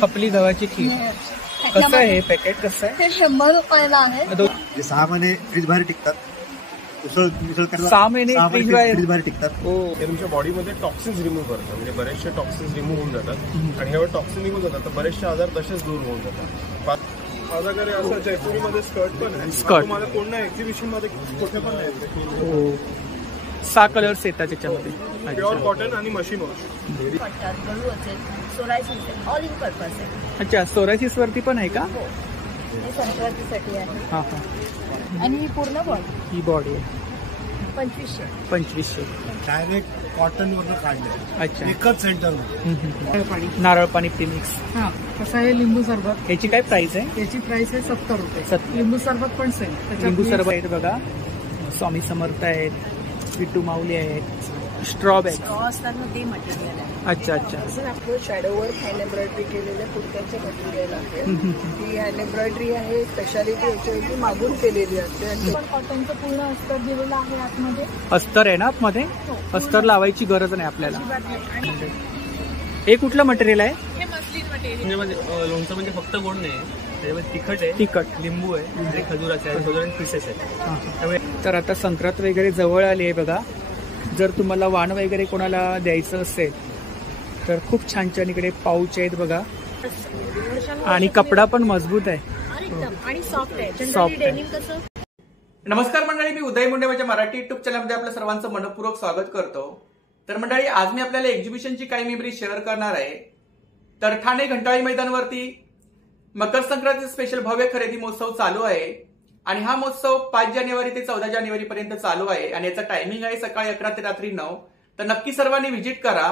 खपली गव्हाची खीर कसं आहे पॅकेट कसं आहे? ते 100 रुपयाला आहे. 6 महिने फ्रीज बाहेर टिकतात. 6 महिने फ्रीज बाहेर टिकतात. ते तुमच्या बॉडीमध्ये टॉक्सिन्स रिमूव्ह करतात, म्हणजे बरेचसे टॉक्सिन्स रिमूव्ह होऊन जातात आणि ह्यावर टॉक्सिन निघून जातात तर बरेचसे आजार तसेच दूर होऊन जातात. माझ्याकडे असं जयपुरीमध्ये स्कर्ट पण आहे. तुम्हाला कोणत्या एक्झिबिशन मध्ये कुठे पण नाही. 6 कलर्स येतात त्याच्यामध्ये. प्युअर कॉटन आणि machine wash. All in purpose आहे. अच्छा, सोरायसिस वरती पण आहे का? संक्रांतीसाठी आहे. हा हा. आणि ही पूर्ण बॉडी, ही बॉडी आहे 2500. डायरेक्ट कॉटन वरून काढले. अच्छा, एकच सेंटर. नारळ पाणी प्रीमिक्स. हा, कसं आहे लिंबू सरबत. याची काय प्राइस आहे? याची प्राइस आहे 70 रुपये. लिंबू सरबत पण सेम. लिंबू सरबत आहेत बघा. स्वामी समर्थ आहेत, विट्टू माऊली आहेत, स्ट्रॉ बॅग. ते मटेरियल आहे. अच्छा अच्छा. असं आपलं शॅडोवर हँड एम्ब्रॉयडरी केलेल्या कुर्त्याचे मटेरियल आहे. ही हँड एम्ब्रॉयडरी आहे. स्पेशालिटी याची मागून केलेली असते. आणि कॉटनचं पूर्ण अस्तर दिलेलं आहे आतमध्ये. अस्तर आहे ना आतमध्ये? अस्तर लावायची गरज नाही आपल्याला. हे कुठलं मटेरियल आहे? हे मस्लिन मटेरियल. म्हणजे लोणचं म्हणजे फक्त गोड नाही, त्याच्यामध्ये तिखट आहे, तिखट लिंबू आहे आणि खजुराचे आहे, खजुर आणि पीसेस आहेत. त्यामुळे तर आता संक्रांत वगैरे जवळ आली आहे बघा. जर तुम्हाला वाण वगैरे कोणाला द्यायचं असेल तर खूप छान छान इकडे पाऊच आहेत बघा. आणि कपडा पण मजबूत आहे आणि सॉफ्ट आहे. सॉफ्ट आहे. नमस्कार मंडळी, मी उदय मुंडे माझ्या मराठी युट्यूब चॅनलमध्ये आपल्या सर्वांचं मनपूर्वक स्वागत करतो. तर मंडळी, आज मी आपल्याला एक्झिबिशनची काही मेमरी शेअर करणार आहे. तर ठाणे घंटाळी मैदानावरती मकर संक्रांती स्पेशल भव्य खरेदी महोत्सव चालू आहे आणि हा महोत्सव 5 जानेवारी ते 14 जानेवारी पर्यंत चालू आहे आणि याचा टायमिंग आहे सकाळी 11 ते रात्री 9. तर नक्की सर्वांनी व्हिजिट करा.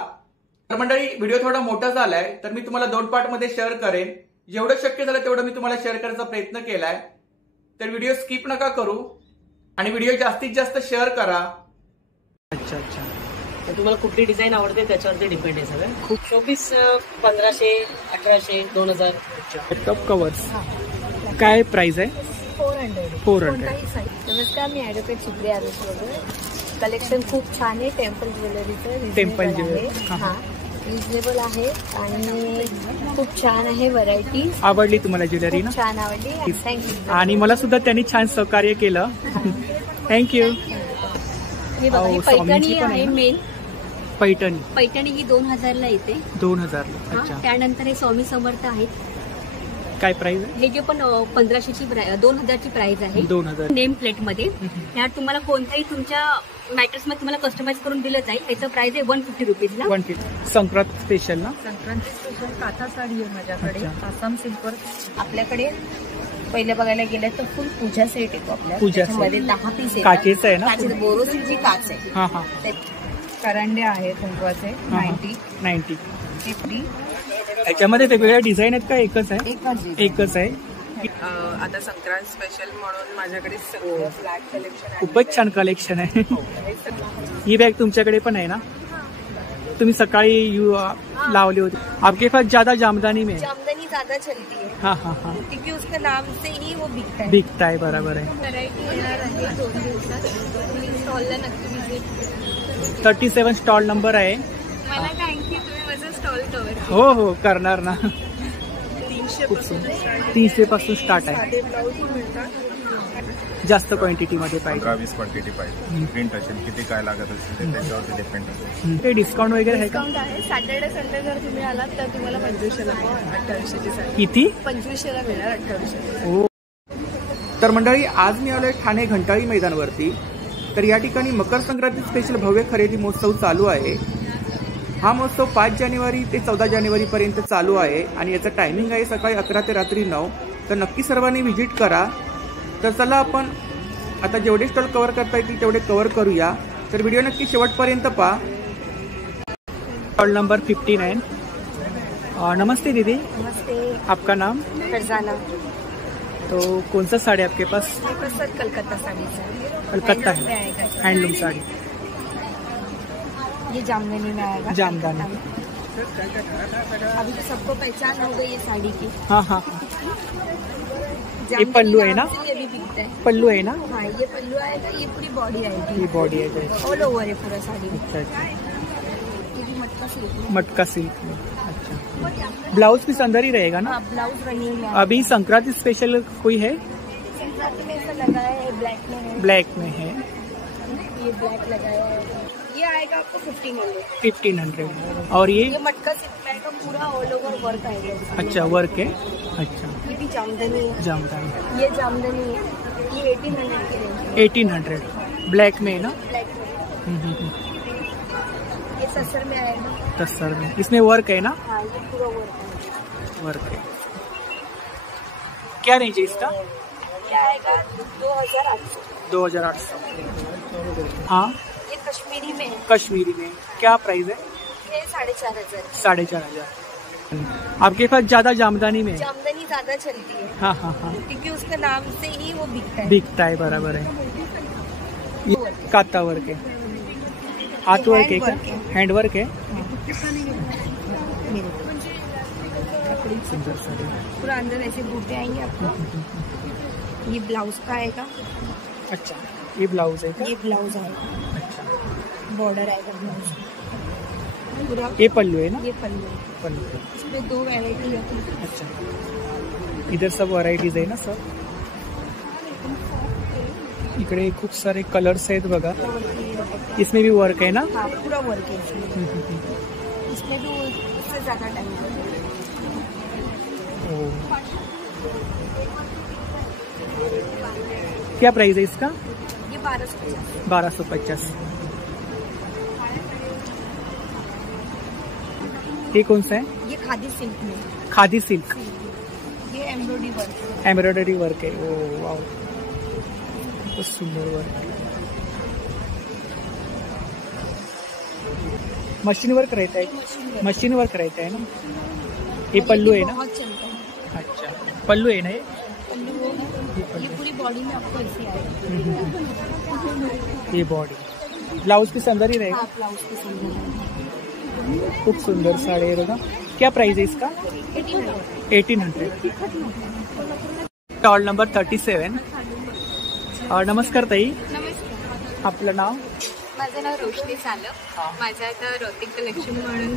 तर मंडळी, व्हिडिओ थोडा मोठा झालाय तर मी तुम्हाला 2 पार्टमध्ये शेअर करेन. जेवढं शक्य झालं तेवढं मी तुम्हाला शेअर करायचा प्रयत्न केलाय. तर व्हिडिओ स्किप नका करू आणि व्हिडिओ जास्तीत जास्त शेअर करा. अच्छा अच्छा. तर तुम्हाला कुठली डिझाईन आवडते त्याच्यावरती डिपेंड आहे सगळं. खूप शोपीस 1500, 1800, 2000. टॉप कवर्स काय प्राइस आहे? 400. नमस्कार, मी ॲडव्होकेट सुप्रिया वगैरे. कलेक्शन खूप छान आहे. टेम्पल ज्वेलरीचं. टेम्पल ज्वेलरी रिजनेबल आहे आणि खूप छान आहे. व्हरायटी आवडली तुम्हाला ज्वेलरी ना? छान आवडली. थँक्यू. आणि मला सुद्धा त्यांनी छान सहकार्य केलं. थँक्यू. हे बघा, ही पैठणी आहे. मेन पैठणी ही 2000ला येते. 2000ला. अच्छा. त्यानंतर हे स्वामी समर्थ आहेत. काय प्राइस आहे? हे जे पण 1500ची 2000ची प्राइस आहे. 2000 नेम प्लेट मध्ये. ह्यात तुम्हाला कोणत्याही तुमच्या मॅटर्स मध्ये तुम्हाला कस्टमाइज करून दिलं जाईल. याचं प्राइस आहे 150 रुपीजला. 150. संक्रांत स्पेशल ना? संक्रांती स्पेशल काथा साडी आहे माझ्याकडे. आसाम सिल्कवर आपल्याकडे पहिले बघायला गेलं तर फुल पूजा सेट येतो आपल्या. मध्ये 10 पीस येतात. काचेचं आहे ना? बोरोसिलची काच आहे. हा हा. करंडे आहे कुंकवाचे 90. याच्यामध्ये वेगवेगळ्या डिझाईन आहेत का एकच आहे? एकच आहे. आता संक्रांत स्पेशल म्हणून माझ्याकडे फ्लॅट कलेक्शन आहे. खूपच छान कलेक्शन आहे. ही बॅग तुमच्याकडे पण आहे ना? तुम्ही सकाळी लावली होती. आपके पास ज्यादा जामदानी में? जामदानी ज्यादा चलती है. हाँ हाँ हाँ, क्योंकि उसके नाम से ही वो बिकता है. बराबर आहे. व्हरायटी येणार आहे 2 दिवसात. स्टॉलला नक्की विजिट. 37 स्टॉल नंबर आहे. मला थँक्यू, तुम्ही माझा स्टॉल कव्हर. हो हो, करणार ना. 300 पासून स्टार्ट आहे. जास्त क्वांटिटी मध्ये पाहिजे. 15-20 क्वांटिटी पाहिजे. प्रिंट असेल किती काय लागत असेल त्याच्यावरती डिपेंड असेल. ते डिस्काउंट वगैरे आहे का? डिस्काउंट आहे. सॅटर्डे संडे जर तुम्ही आलात तर तुम्हाला 2500ला मिळेल. 2800ची साडी किती? 2500ला मिळणार. 2800. हो. तर मंडळी, आज मी आलोय ठाणे घंटाळी मैदानावरती. तर या ठिकाणी मकर संक्रांती स्पेशल भव्य खरेदी महोत्सव चालू आहे. हा महोत्सव 5 जानेवारी ते 14 जानेवारी पर्यंत चालू आहे आणि याचं टायमिंग आहे सकाळी 11 ते रात्री 9. तर नक्की सर्वांनी व्हिजिट करा. तर चला आपण आता जेवढे स्टॉल कव्हर करता येतील तेवढे कव्हर करूया. तर व्हिडिओ नक्की शेवटपर्यंत पहा. Stall number 59. नमस्ते दीदी. नमस्ते. आपका नाम? फरजाना. तो कौन सा साड़ी आपके pass? Sir Calcutta sari sir. Calcutta है हैंडलूम साड़ी. ये जामदानी में आएगा. जामदानी. अभी तो सबको पहचान हो गई है साड़ी की. हाँ हाँ. ये पल्लू है ना? ये भी बिकता है. पल्लू है ना? हाँ, ये पल्लू आएगा. ये पूरी बॉडी आएगी. ये बॉडी है. ऑल ओवर है पूरा साड़ी. अच्छा अच्छा. ये भी मटका सिल्क मटका सिल्क में। अच्छा, ब्लाउज पीस अंदर ही रहेगा ना? ब्लाउज रनिंग में। अभी संक्रांति स्पेशल कोई है? संक्रांति में ऐसा लगाया है, ब्लैक में है। ब्लैक में है, ये ब्लैक लगाया है, ये आएगा आपको 1500। 1500। और ये मटका सिल्क में का पूरा ऑल ओवर वर्क आएगा। अच्छा, वर्क है। अच्छा, ये भी जामदनी है। जामदानी, ये जामदनी है, ये 1800 की रेंज। 1800 ब्लैक में है ना? ब्लैक में। ये सस्तर में आएगा। तस्सर में, इसमें वर्क है ना? हाँ, ये पूरा वर्क है। वर्क है। क्या रेंज है इसका? ये आएगा 2800। 2800। हाँ, ये कश्मीरी में है। कश्मीरी में क्या प्राइस है? ये 4500। 4500। आपके पास ज्यादा जामदानी में है? जामदनी ज्यादा चलती है। हाँ हाँ हाँ, क्योंकि उसका नाम से ही वो बिकता है। बिकता है, बराबर है। ये काता वर्क है, हाथ वर्क है क्या? हैंड वर्क है। सुंदर साड़ी। पूरा अंदर ऐसे बूटे आएंगे आपको। ये ब्लाउज का आएगा। अच्छा, ये ब्लाउज है क्या? ये ब्लाउज आएगा। अच्छा, बॉर्डर आएगा ब्लाउज पूरा। ये पल्लू है ना? ये पल्लू। पल्लू। इसमें 2 वैरायटी है। अच्छा, इधर सब व्हरायटीज आहे ना सर? इकडे खूप सारे कलर्स आहेत बघा। इसमें भी वर्क है ना? हाँ, पूरा वर्क है इसमें। इसमें भी उससे ज्यादा टाइम लगेगा। क्या प्राइस है इसका? ये 1250। 1250। ये कौन सा है? ये खादी सिल्क में। खादी सिल्क। ये एम्ब्रॉयडरी वर्क है। एम्ब्रॉयडरी वर्क है। ओ वाओ, बहुत सुंदर वर्क है। मशीन वर्क रहता है? मशीन वर्क रहता है ना? ये पल्लू है ना? बहुत चलता है। अच्छा, पल्लू है ना? ये पल्लू वो है। ये पूरी बॉडी में आपको ऐसे आएगा। ये बॉडी। ब्लाउज पीस अंदर ही रहेगा? हाँ, ब्लाउज के संग। खूप सुंदर साड़ी आहे बघा। क्या प्राइस आहे इसका? 1800। Stall number 37। नमस्कार ताई, नमस्कार, आपलं नाव? माझं नाव रोशनी सालम. माझं आता रोटिक कलेक्शन म्हणून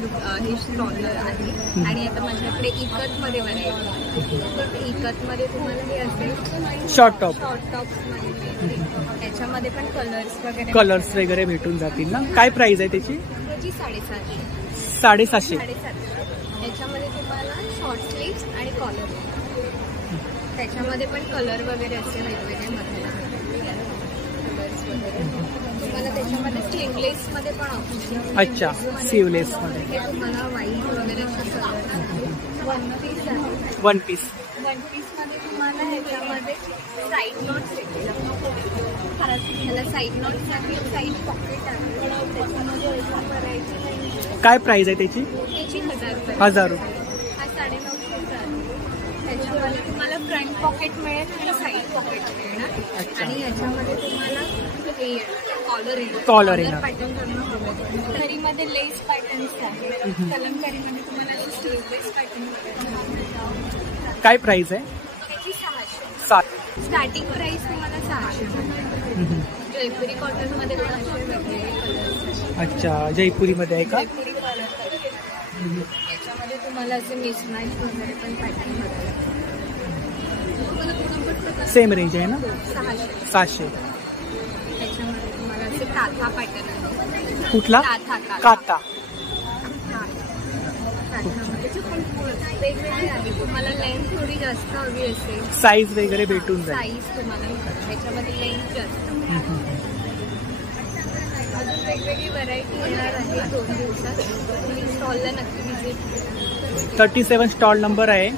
हे स्टॉल आहे आणि आता माझ्याकडे इकतमध्ये व्हरायटी. इकतमध्ये तुम्हाला हे असेल शॉर्ट टॉप, शॉर्ट टॉप्समध्ये मिळतील. त्याच्यामध्ये पण कलर्स कलर्स वगैरे भेटून जातील ना? काय प्राइस आहे त्याची? त्याची 750. 750. 750. त्याच्यामध्ये तुम्हाला शॉर्ट स्लीव्स आणि कॉलर. त्याच्यामध्ये पण कलर वगैरे असे वेगवेगळे मधले कलर्स वगैरे. तुम्हाला त्याच्यामध्ये स्लीवलेस मध्ये पण ऑप्शन. अच्छा, स्लीवलेस मध्ये. हे तुम्हाला व्हाईट वगैरे असे कलर. वन पीस आहे. One piece. वन पीस मध्ये तुम्हाला ह्याच्यामध्ये साईड नॉट्स येतील. ह्याला साईड नॉट्स आहे, साईड पॉकेट आहे. त्याच्यामध्ये अशी व्हरायटी. काय प्राइस आहे त्याची? त्याची 1000 रुपये. 1000 रुपये. हा 950 आहे. त्याच्यामध्ये तुम्हाला फ्रंट पॉकेट मिळेल आणि साईड पॉकेट मिळणार. आणि याच्यामध्ये तुम्हाला हे कॉलर येणार. कॉलर येणार. पॅटर्न करणं हवं. खरीमध्ये लेस पॅटर्न्स आहे. कलमकारीमध्ये तुम्हाला स्लीवलेस पॅटर्न वगैरे. काय प्राइस आहे? त्याची 600. 7. स्टार्टिंग प्राइस तुम्हाला 600. जयपुरी कॉटन मध्ये पण असे वेगवेगळे कलर्स. अच्छा, जयपुरी मध्ये आहे का? जयपुरी कलर. याच्यामध्ये तुम्हाला असे मिसमॅच वगैरे पण पॅटर्न बघायला. सेम रेंज आहे ना? 600. 700. त्याच्यामध्ये तुम्हाला असे काथा पॅटर्न आहे. कुठला? काथा. काता. त्याचे पण वेगवेगळे आहे. तुम्हाला लेंथ थोडी जास्त हवी असेल, साईज वगैरे भेटून जाईल. साईज तुम्हाला ह्याच्यामध्ये लेंथ जास्त. अजून वेगवेगळी व्हरायटी येणार आहे 2 दिवसात. तुम्ही स्टॉलला नक्की विजिट. 37 स्टॉल नंबर आहे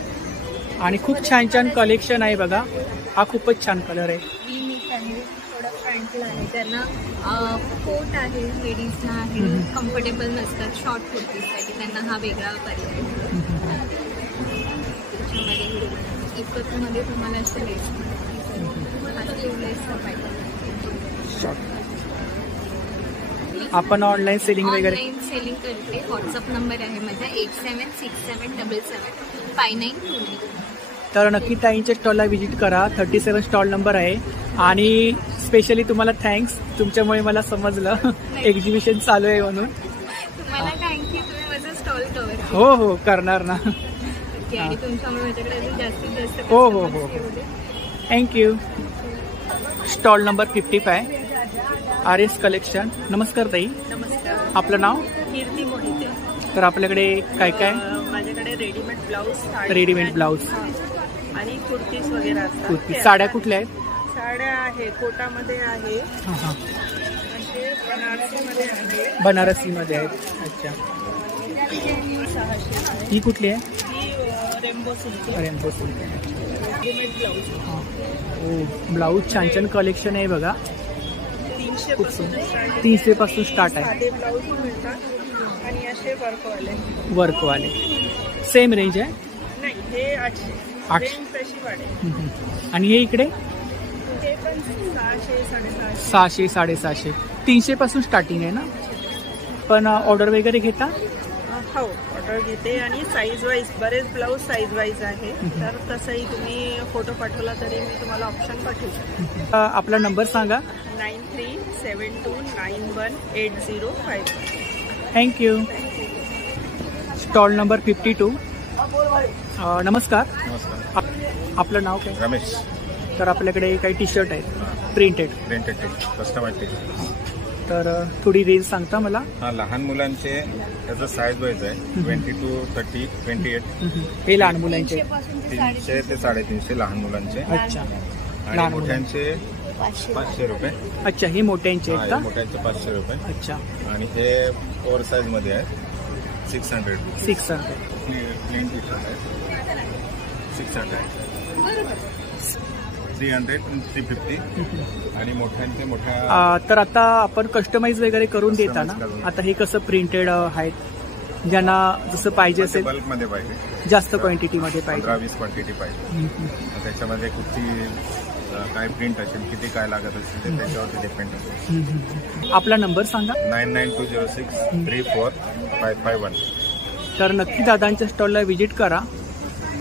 आणि खूप छान छान कलेक्शन आहे बघा. हा खूपच छान कलर आहे. वीनिक आहे, थोडं फ्रंटला आहे. त्यांना कोट आहे, लेडीजला आहे, कम्फर्टेबल नसतात शॉर्ट कुर्तीसाठी, त्यांना हा वेगळा पर्याय. त्याच्यामध्ये इकतमध्ये तुम्हाला असं लेस शॉर्ट. आपण ऑनलाईन सेलिंग वगैरे? ऑनलाईन सेलिंग करते. व्हॉट्सअप नंबर आहे माझा 8767775929. तर नक्की ताईंच्या स्टॉलला व्हिजिट करा. 37 स्टॉल नंबर आहे. आणि स्पेशली तुम्हाला थँक्स, तुमच्यामुळे मला समजलं एक्झिबिशन चालू आहे म्हणून. तुम्हाला थँक्यू. तुम्ही स्टॉल कव्हर हो हो करणार ना. की आणि तुमच्यामुळे माझ्याकडे अजून जास्तीत जास्त हो, हो, हो. customers येऊ दे. Thank you. Stall number 55 RS collection. नमस्कार ताई, नमस्कार, आपलं नाव? कीर्ती मोहिते. तर आपल्याकडे काय काय? माझ्याकडे रेडीमेड ब्लाऊज, रेडीमेड ब्लाऊज, आणि कुर्तीज वगैरे असतात. कुर्ती, साड्या कुठल्या आहेत? साड्या आहे, कोटामध्ये आहे, हां हां, म्हणजे बनारसीमध्ये आहे. बनारसीमध्ये आहेत. अच्छा, 600 ही कुठली आहे? ही रेम्बो सिल्क आहे. रेनबो सिल्क आहे. रेडीमेड ब्लाऊज हां, हो, ब्लाऊज छान छान कलेक्शन आहे बघा. 300 पासून start आहे. 300 पासून स्टार्ट आहे. साधे ब्लाऊज मिळतात आणि असे वर्कवाले. वर्कवाले सेम रेंज आहे. नाही, हे 800. 800. रेंज तशी वाढेल. आणि हे इकडे ते पण 600 650. 600 750 300 पासून स्टार्टिंग आहे ना. पण ऑर्डर वगैरे घेता? हो, ऑर्डर घेते आणि साईज वाईज बरेच ब्लाऊज साईज वाईज आहे. तर तसंही तुम्ही फोटो पाठवला तरी मी तुम्हाला ऑप्शन पाठवू शकते. आपला नंबर सांगा. 9372918051. थँक्यू. Stall number 52. नमस्कार, नमस्कार. आपलं नाव काय? रमेश. तर आपल्याकडे काही टी शर्ट आहेत प्रिंटेड. Printed customise T-shirt. तर थोडी रेंज सांगता मला? हा, लहान मुलांचे त्याचं साईज वाईज आहे. 22, 30, 28. हे लहान मुलांचे 300 ते 350 लहान मुलांचे. अच्छा, आणि लहान मोठ्यांचे 500 रुपये. अच्छा, हे मोठ्यांचे हा, आहेत हे का? मोठ्यांचे 500 रुपये. अच्छा, आणि हे ओव्हर साईज मध्ये आहे 600. 600. प्लेन टी शर्ट आहे 600. 300, 350. आणि मोठ्यांचे मोठ्या तर आता आपण कस्टमाइज वगैरे करून देता ना. Customize करून. आता हे कसं प्रिंटेड आहेत, ज्यांना जसं पाहिजे असेल, बल्क मध्ये पाहिजे, जास्त क्वांटिटीमध्ये पाहिजे. 15-20 क्वांटिटी पाहिजे. त्याच्यामध्ये कुठची काय प्रिंट असेल, किती काय लागत असेल ते त्याच्यावरती डिपेंड असेल. आपला नंबर सांगा. 99206 34551. तर नक्की दादांच्या स्टॉलला व्हिजिट करा.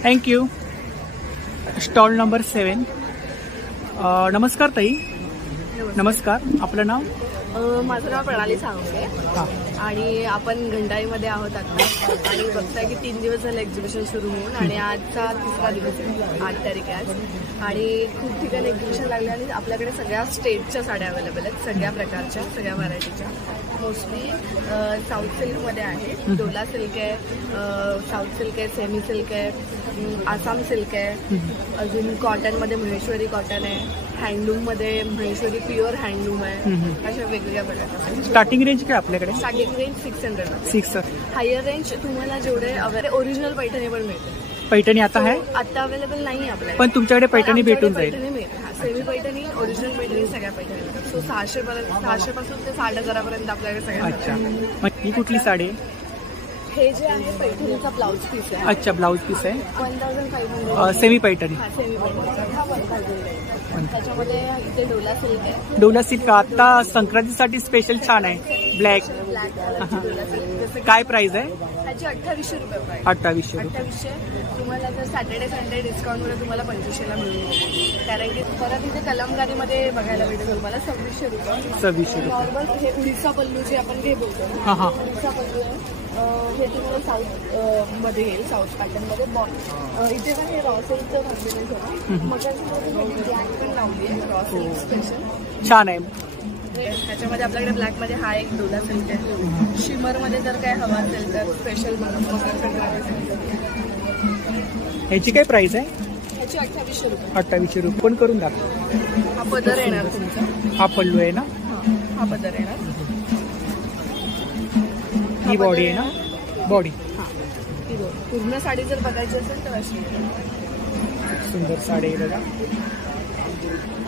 थँक्यू. Stall number 7. नमस्कार ताई. नमस्कार, आपलं नाव? माझं नाव प्रणाली सांगते हां, आणि आपण घंटाईमध्ये आहोत आता. आणि बघताय की 3 दिवस झाले एक्झिबिशन सुरू होऊन, आणि आजचा 3रा दिवस आहे, 8 तारीख आहे आज. आणि खूप ठिकाणी एक्झिबिशन लागले आणि आपल्याकडे सगळ्या स्टेटच्या साड्या अवेलेबल आहेत, सगळ्या प्रकारच्या, सगळ्या व्हरायटीच्या. मोस्टली साऊथ सिल्कमध्ये आहे, डोला सिल्क आहे, साऊथ सिल्क आहे, सेमी सिल्क आहे, आसाम सिल्क आहे, अजून कॉटनमध्ये महेश्वरी कॉटन आहे, हँडलूममध्ये महेश्वरी प्युअर हँडलूम आहे. अशा वेगवेगळ्या प्रकारच्या. स्टार्टिंग रेंज काय आपल्याकडे? Starting range 600. 600. हायर रेंज तुम्हाला जेवढे ओरिजिनल पैठणी पण मिळते. पैठणी आता आहे, आता अवेलेबल नाही आपल्याकडे, पण तुमच्याकडे पैठणी भेटून जाईल. पैठणी मिळते. सेमी पैठणी, ओरिजिनल पैठणी, सगळ्या पैठणी मिळतात. सो 600 पासून ते 60,000 आपल्याकडे सगळ्या. अच्छा, मग ही कुठली साडी आहे? हे जे आहे पैठणीचा ब्लाऊज पीस आहे. अच्छा, ब्लाऊज पीस आहे. 1500. सेमी पैठणी. सेमी पैठणीचा हा 1000 आहे. त्याच्यामध्ये इथे डोला सिल्क आहे. डोला सिल्क आता संक्रांतीसाठी स्पेशल छान आहे, ब्लॅक. डोला सिल्क. काय प्राइस आहे? त्याची 2800 रुपये प्राइस. 2800 रुपये. 2800. तुम्हाला जर सॅटर्डे संडे डिस्काउंटमध्ये तुम्हाला 2500ला मिळून जाईल. कारण की परत इथे कलमकारीमध्ये बघायला भेटेल तुम्हाला 2600 रुपये. 2600 रुपये. नॉर्मल हे उडीसा पल्लू जे आपण हे बोलतो, हां हां, उडीसा पल्लू आहे. हे तुम्हाला साऊथ मध्ये येईल, साऊथ पॅटर्नमध्ये. इथे पण हे रॉ सिल्कचं घातलेलं होतं. मगाशी ब्लॅक पण लावली आहे, रॉ सिल्क स्पेशल छान आहे. ह्याच्यामध्ये आपल्याकडे ब्लॅकमध्ये हा एक डोला सिल्क आहे. शिमरमध्ये जर काय हवा असेल तर स्पेशल ह्याची काय प्राइस आहे? ह्याची 2800 रुपये. 2800 रुपये. पण करून दाखव. हा पदर येणार तुमचा. हा पल्लू आहे ना, हा पदर येणार. ही बॉडी आहे ना, बॉडी. पूर्ण साडी जर बघायची असेल तर अशी सुंदर साडी आहे बघा.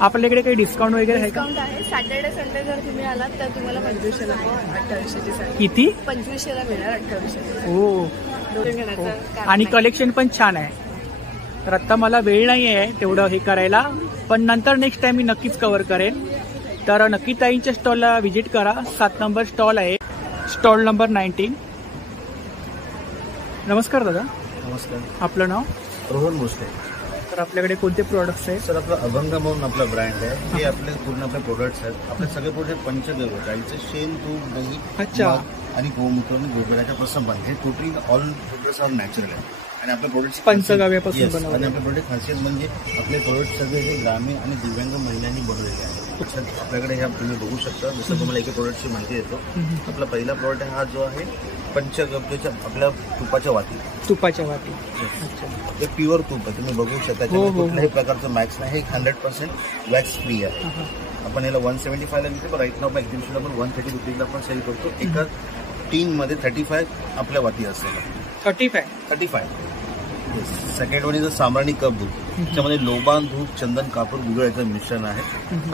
आपल्याकडे काही डिस्काउंट वगैरे आहे का? डिस्काउंट आहे. सॅटर्डे संडे जर तुम्ही आलात तर तुम्हाला 2500ला 2800ची साडी. किती? 2500ला मिळणार 2800. हो, दोन घेण्याचं कारण आणि नाही. कलेक्शन पण छान आहे. तर आत्ता मला वेळ नाही आहे तेवढं हे करायला, पण नंतर नेक्स्ट टाइम मी नक्कीच कव्हर करेन. तर नक्की ताईंच्या स्टॉलला व्हिजिट करा. 7 नंबर स्टॉल आहे, स्टॉल नंबर 19. नमस्कार दादा. नमस्कार. आपलं नाव? रोहन भोसले. तर आपल्याकडे कोणते प्रोडक्ट्स आहेत? सर, आपलं अभंग म्हणून आपला ब्रँड आहे. हे आपले पूर्ण आपले प्रोडक्ट्स आहेत. आपले सगळे प्रोडक्ट पंचगव्य, गाईचं शेण, तूप, दही, अच्छा. मध आणि गोमूत्र आणि गोबराच्या पासून बनते. हे totally all products are natural आहे आणि आपल्या प्रोडक्ट पंचगव्यापासून आणि बनवले. आपल्या प्रोडक्ट खासियत म्हणजे आपले प्रोडक्ट सगळे हे ग्रामीण आणि दिव्यांग महिलांनी बनवलेले आहेत. आपल्याकडे ह्या तुम्ही बघू शकता. जसं तुम्हाला एका प्रोडक्टची माहिती देतो. आपला पहिला प्रोडक्ट हा जो आहे पंचगव्याच्या आपल्या तुपाच्या वाती. तुपाच्या वाटी. हे प्युअर तूप आहे, तुम्ही बघू शकता. त्याच्यामध्ये कुठल्याही प्रकारचं मॅक्स नाही. हे 100% वॅक्स फ्री आहे. आपण याला 175ला मिळते, पण राईट नाव आपण एक्झिबिशनला आपण 130 रुपीजला आपण सेल करतो. एका टीनमध्ये 35 आपल्या वाती असतात. 35. सेकंड वन इज साम्राणी कप दूध. त्याच्यामध्ये लोबान दूध, चंदन, कापूर, गुळ याचं मिश्रण आहे.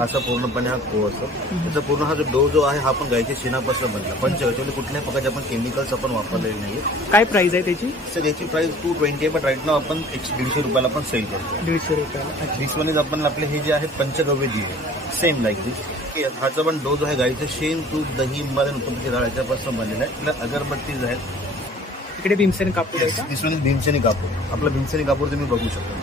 असा पूर्णपणे हा खो असतो. त्याचा पूर्ण हा जो डो जो आहे हा आपण गायच्या शेणापासून बनला. पंचगव्यामध्ये कुठल्याही प्रकारचे आपण केमिकल्स आपण वापरलेले नाहीये. काय प्राइस आहे त्याची? सर याची प्राइस 220 आहे, पण राईट नाव आपण 150 रुपयाला आपण सेल करतो. 150 रुपयाला. दिस वन इज आपण आपले हे जे आहे पंचगव्य जी आहे सेम लाईक दिस. हाचा पण डो जो आहे गाईचं शेण, तूप, दही, मध, तुपाची डाळ याच्यापासून बनलेला आहे. त्याला अगरबत्तीज आहेत. इकडे भीमसेन कापूर आहे का? दिस वन इज भीमसेनी कापूर. आपलं भीमसेनी कापूर तुम्ही बघू शकता.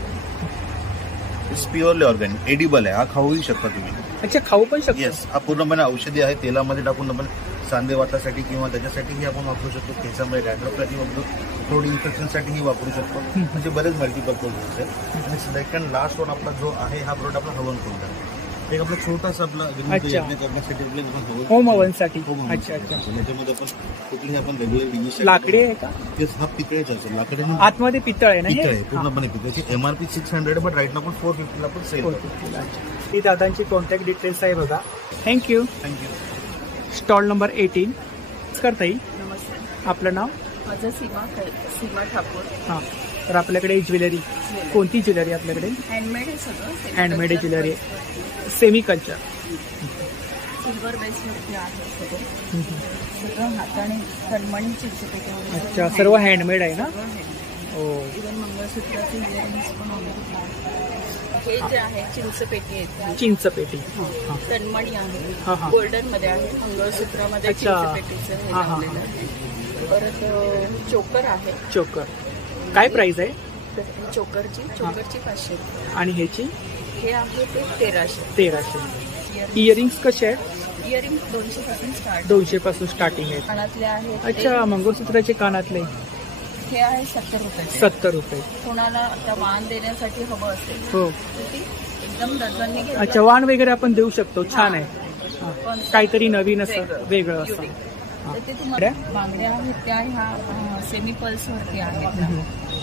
इट्स प्युअरली ऑर्गॅनिक, एडिबल आहे. हा खाऊही शकता तुम्ही. अच्छा, खाऊ पण शकतो? येस. हा पूर्णपणे औषधी आहे. तेलामध्ये टाकून आपण सांधेवातासाठी किंवा त्याच्यासाठीही आपण वापरू शकतो. केसामध्ये डॅन्ड्रफसाठी वापरू, थोडी इन्फेक्शनसाठीही वापरू शकतो. म्हणजे बरेच मल्टीपर्पज यूज आहे. आणि सेकंड लास्ट वन आपला जो आहे हा प्रोडक्ट आपला हवन कुंड आहे. एक आपलं छोटासा आपला करण्यासाठी होम ओव्हनसाठी. अच्छा. त्याच्यामध्ये आपण कुठलीही आपण रेग्युलर लाकडी आहे का? हा पितळेचा असेल. लाकडे आतमध्ये पितळ आहे ना? पितळ आहे, पूर्णपणे पितळाची. MRP 600 बट राईट ना आपण 450 आपण सेल करतो. ही दादांची कॉन्टॅक्ट डिटेल्स आहे बघा. थँक्यू. Stall number 18 करताई. नमस्ते. आपलं नाव? माझं सीमा ठाकूर. हां. तर आपल्याकडे ज्वेलरी, कोणती ज्वेलरी आपल्याकडे? हँडमेड आहे सगळं. Handmade jewellery, semi culture, silver बेसवरती आहे सगळं. सगळं हाताने तन्मणी चिंचपेटी. अच्छा, सर्व हँडमेड आहे ना? हो. इव्हन मंगळसूत्राचे इयरिंग्स पण आहे. हे जे आहे चिंचपेटी आहे. चिंचपेटी. तन्मणी आहे. हा. गोल्डन मध्ये आहे. मंगळसूत्रामध्ये अच्छा. चिंचपेटीचं हे लावलेलं आहे. परत चोकर आहे. चोकर काय प्राइस आहे? चोकरची 500. आणि ह्याची? हे आहे ते 1300. 1300. इयरिंग्स कसे आहेत? इयरिंग 200 पासून स्टार्ट. 200 पासून स्टार्टिंग आहे. कानातले आहेत. अच्छा, मंगळसूत्राचे कानातले हे आहे 70 रुपये. 70 रुपये. कोणाला आता वाण देण्यासाठी हवं असेल हो. तर ती एकदम डझनने घेतलं. अच्छा, वाण वगैरे आपण देऊ शकतो. छान आहे. काहीतरी नवीन असं वेगळं असं. तर ते तुम्हाला बांगड्या आहेत त्या ह्या सेमी पल्स वरती आहेत.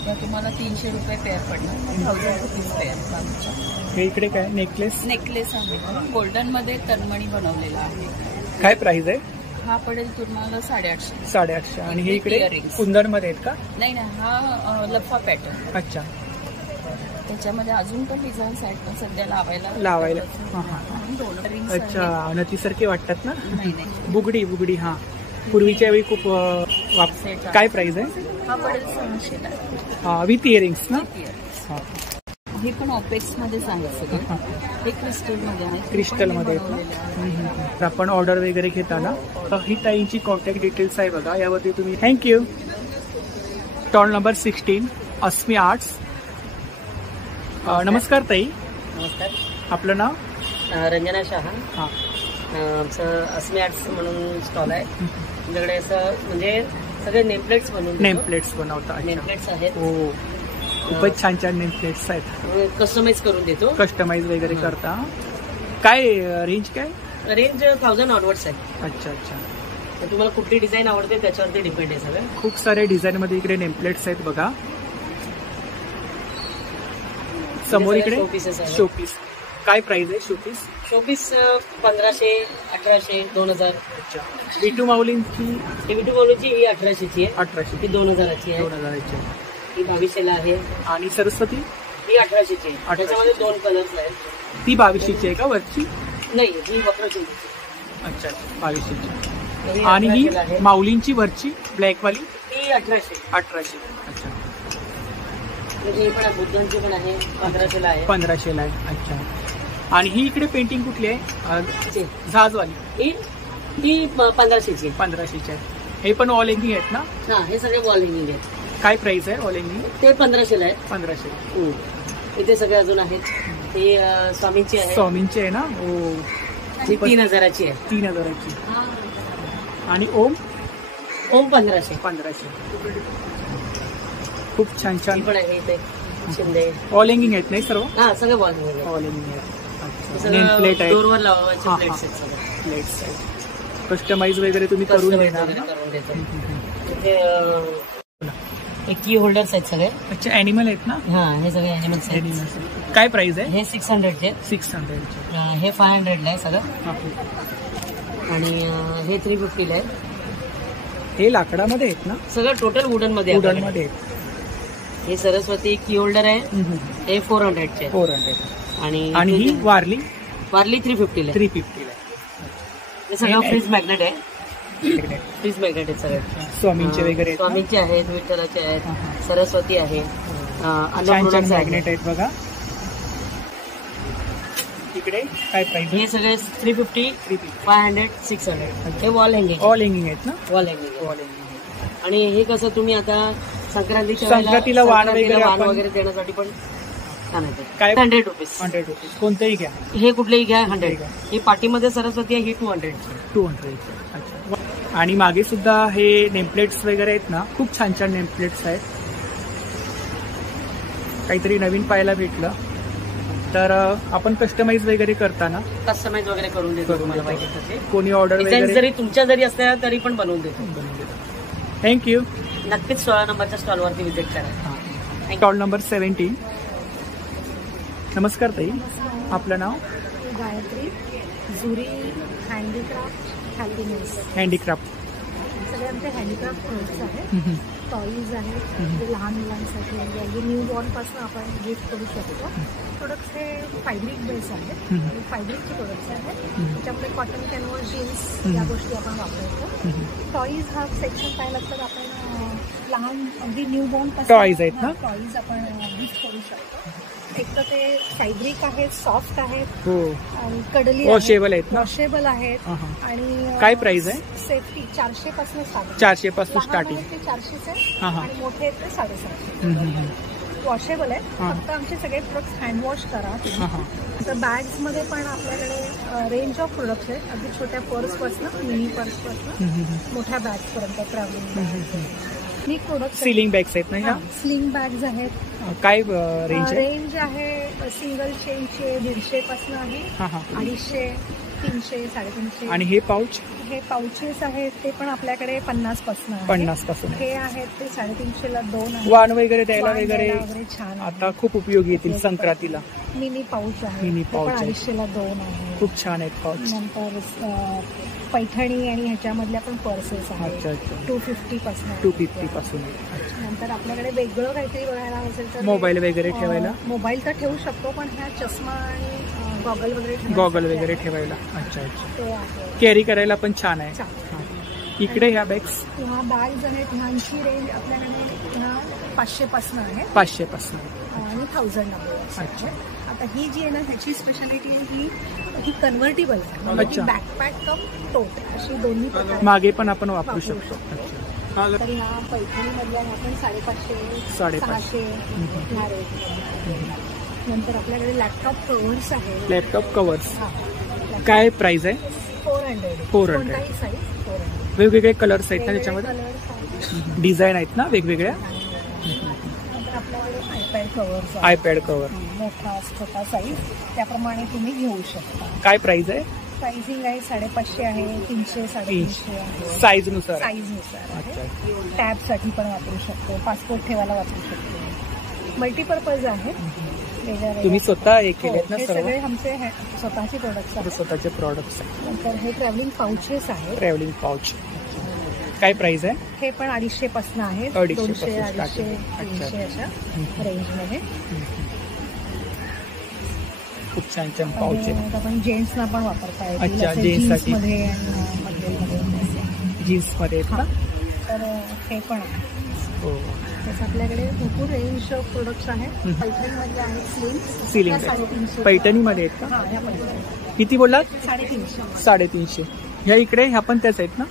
त्या तुम्हाला 300 रुपये पेअर पडणार. 1000 रुपीज पेअर. हे इकडे काय नेकलेस? नेकलेस आहे. गोल्डन मध्ये तन्मणी बनवलेला आहे. काय प्राइस आहे? हा पडेल तुम्हाला 850. 850. आणि हे इकडे Earrings. कुंदन मध्ये आहेत का? नाही, हा लफा पॅटर्न. अच्छा. त्याच्यामध्ये अजून पण डिझाईन्स आहेत पण सध्या लावायला. अच्छा, नथीसारखे वाटतात ना? नाही. बुगडी. हा, पूर्वीच्या वेळी खूप काय प्राइस आहे? हा पडेल 600. विथ इयरिंग्स ना? हे पण ऑपेक्स मध्येच आहे सगळं. हे क्रिस्टल मध्ये आहे. क्रिस्टल मध्ये आहेत ना? तर आपण ऑर्डर वगैरे घेताना तर ही ताईंची कॉन्टॅक्ट डिटेल्स आहे बघा. यावरती तुम्ही. Thank you. Stall number 16 Asmi arts. नमस्कार ताई. नमस्कार. आपलं नाव? रंजना शहा. हां. आमचं अस्मी आर्ट्स म्हणून स्टॉल आहे. तुमच्याकडे असं म्हणजे सगळे नेमप्लेट्स बनवून नेमप्लेट्स बनवता? नेमप्लेट्स आहेत. हो, खूपच छान नेमप्लेट्स आहेत. कस्टमाइज करून देतो. कस्टमाइज वगैरे करता. काय रेंज काय? रेंज 1000 ऑनवर्ड्स आहे. अच्छा. तर तुम्हाला कुठली डिझाईन आवडते त्याच्यावरती डिपेंड आहे सगळं. खूप सारे डिझाईन मध्ये इकडे नेमप्लेट्स आहेत बघा. समोर इकडे शोपीस. काय प्राइस आहे शोपीस? शोपीस 1500, 1800, 2000. अच्छा. विटू माऊलींची? विटू माऊलींची ही 1800ची आहे. 1800. ही 2000ची आहे. 2000ची. ही 2200ला आहे. आणि सरस्वती? ही 1800ची आहे. त्याच्यामध्ये 2 कलर्स आहेत. ती 2200ची आहे का वरची? नाही, ही वक्रचुंबी. अच्छा, 2200ची. आणि ही माऊलींची वरची ब्लॅकवाली? ही 1800. 1800. अच्छा. ही पण बुद्धांची पण आहे. 1500ला आहे. 1500ला आहे. अच्छा. आणि ही इकडे पेंटिंग कुठली आहे? झाजवाली. ही 1500ची. 1500ची आहे. हे पण ऑल हँगिंग आहेत ना? हा, हे सगळे वॉल हँगिंग आहेत. काय प्राइस आहे ऑल हँगिंग? ते 1500ला आहे. 1500. इथे सगळे अजून आहेत. ही स्वामींची आहे. स्वामींची आहे ना? हो. ही 3000ची आहे. 3000ची. आणि ओम? ओम 1500. 1500. खूप छान छान. ही पण आहे इथे शिंदे. ऑल हँगिंग आहेत नाही सर्व? हा सगळं बॉल आहे. ऑल हँगिंग आहेत. नेम प्लेट आहे. डोरवर लावायचे प्लेट्स आहेत सगळे. प्लेट्स आहेत. कस्टमाइज वगैरे तुम्ही करून देणार ना? करून देतो. एक की होल्डर्स आहेत सगळे. अच्छा ॲनिमल आहेत ना? हा हे सगळे ॲनिमल्स आहेत. ॲनिमल्स. काय प्राइस आहे? हे 600चे. 600. हे 500ला आहे सगळं. आणि हे 350ला आहे. हे लाकडामध्ये आहेत ना? सगळं टोटल वुडन मध्ये आहे वुडन आपल्याकडे. मध्ये आहेत. हे सरस्वती की होल्डर आहे. हे 400चे. 400. आणि ही वारली वारली 350ला. 350 ला. हे सगळं फ्रीज मॅग्नेट आहे. फ्रीज मॅग्नेट आहे सगळे. स्वामींचे वगैरे आहेत ना? स्वामींचे आहेत, विठ्ठलाचे आहेत, सरस्वती आहे, छान छान अन्नपूर्णाचे मॅग्नेट आहेत बघा. इकडे काय प्राइस? हे सगळे 350, 500, 600. हे वॉल हँगिंग. ऑल हँगिंग आहेत ना? Wall hanging. आणि हे कसं तुम्ही आता संक्रांतीला वाण वगैरे देण्यासाठी पण छान आहे. काय? 100 रुपीज. 100 रुपीज. कोणतेही घ्या. हे कुठलेही घ्या 100. ही पाठीमध्ये सरस्वती आहे, ही 200. 200. अच्छा. आणि मागे सुद्धा हे नेमप्लेट्स वगैरे आहेत ना, खूप छान छान नेमप्लेट्स आहेत. काहीतरी नवीन पाहायला भेटलं तर आपण कस्टमाइज वगैरे करताना कस्टमाइज वगैरे करून देतो तुम्हाला पाहिजे तसे. कोणी ऑर्डर डिझाईन वगैरे जरी तुमच्या जरी असल्या तरी पण बनवून देतो. थँक्यू. नक्कीच 16 नंबरच्या स्टॉलवरती व्हिजिट करा. Stall number 17. नमस्कार ताई, आपलं नाव? गायत्री. Zuri handicraft handicraft. सगळे आमचे हँडीक्राफ्ट प्रोडक्ट्स आहेत. टॉईज आहेत जे लहान मुलांसाठी म्हणजे न्यू बॉर्न पासून आपण गिफ्ट करू शकतो. प्रोडक्ट्स हे फॅब्रिक बेस आहेत. फॅब्रिकचे प्रोडक्ट्स आहेत. त्याच्यामध्ये कॉटन कॅनव्हास जीन्स या गोष्टी आपण वापरतो. टॉईज हा सेक्शन पाहिला तर आपण लहान अगदी न्यू बॉर्न पासून टॉईज आहेत ना? टॉईज आपण गिफ्ट करू शकतो. एक तर ते फॅब्रिक आहेत, सॉफ्ट आहेत, हो, आणि कडली वॉशेबल आहेत ना? वॉशेबल आहेत. आणि काय प्राइस आहे? सेफ्टी 400 पासून स्टार्टिंग. 400 पासून स्टार्टिंग. ते 400 आहे हा, हा. आणि मोठे आहेत ते 750. वॉशेबल आहे. फक्त आमचे सगळे प्रोडक्ट्स हँड वॉश करा. तर बॅग्स मध्ये पण आपल्याकडे रेंज ऑफ प्रोडक्ट्स आहेत. अगदी छोट्या पर्स पासून, मिनी पर्स पासून मोठ्या बॅग्स पर्यंत, ट्रॅव्हलिंग प्रोडक्ट. सिलिंग बॅग्स आहेत ना ह्या? स्लिंग बॅग्स आहेत. काय रेंज आहे? रेंज आहे सिंगल चेनचे 150 पासून आहे, 250, 300, 350. आणि हे पाऊच? हे पाऊचेस आहेत ते पण आपल्याकडे 50 पासून आहे. 50 पासून. हे आहेत ते 350 ला 2 आहेत. वाण वगैरे द्यायला वगैरे छान. आता खूप उपयोगी येतील संक्रांतीला. मिनी पाऊच आहे. मिनी पाऊच 250 ला 2 आहे. खूप छान आहेत पाऊच. नंतर पैठणी आणि ह्याच्यामधल्या पण पर्सेस आहेत. अच्छा अच्छा. 250 पासून. 250 पासून. नंतर आपल्याकडे वेगळं काहीतरी बघायला असेल तर मोबाईल वगैरे ठेवायला? मोबाईल तर ठेवू शकतो, पण ह्या चष्मा आणि गॉगल वगैरे ठेवायला. अच्छा अच्छा. ते आहे. कॅरी करायला पण छान आहे. इकडे ह्या बॅग्स? ह्या बॅग्स आहेत. ह्यांची रेंज आपल्याकडे ह्या 500 पासून आहे. 500 पासून आणि 1000 ला. अच्छा. आता ही जी आहे ना, ह्याची स्पेशालिटी आहे ही कन्व्हर्टेबल आहे. अच्छा. बॅकपॅक कप टोट अशी दोन्ही प्रकार मागे पण आपण वापरू शकतो. तर ह्या पैठणीमधल्या आपण 550, 600 ह्या रेट. नंतर आपल्याकडे लॅपटॉप कव्हर्स आहे. लॅपटॉप कव्हर्स काय प्राइस आहे? 400. 400. कोणताही साईज 400. वेगवेगळे कलर्स आहेत ना त्याच्यामध्ये? डिझाईन आहेत ना वेगवेगळ्या? नंतर आपल्याकडे आयपॅड कव्हर्स. आयपॅड कव्हर मोठा छोटा साईज त्याप्रमाणे तुम्ही घेऊ शकता. काय प्राइस आहे? साईजिंग आहे 550 आहे, 300, 350 आहे. साईज नुसार? साईज नुसार आहे. टॅब साठी पण वापरू शकतो, पासपोर्ट ठेवायला वापरू शकतो. मल्टीपर्पज आहे. तुम्ही स्वतः हे केलेत ना? सर्व सगळे आमचे स्वतःचे प्रोडक्ट्स आहेत. स्वतःचे प्रोडक्ट्स. नंतर हे ट्रॅव्हलिंग पाउचेस आहेत. ट्रॅव्हलिंग पाऊच काय प्राइस आहे? हे पण 250 पासून आहे. 250 200, पासून 250, 300 अशा रेंजमध्ये. खूप छान छान पाऊच आहे. आपण जेंट्सना पण वापरता येईल. अच्छा, जेंट्ससाठी. मध्ये आणि मटेरियलमध्ये जीन्स मध्ये आहेत ना? तर हे पण आहे. हो. तसं आपल्याकडे भरपूर रेंज ऑफ प्रोडक्ट्स आहेत. पैठणीमध्ये आहेत सिलिंग 350. पैठणीमध्ये आहेत का? हां, ह्या पैठणी किती बोललात? 350. 350. ह्या इकडे ह्या पण त्याच आहेत ना?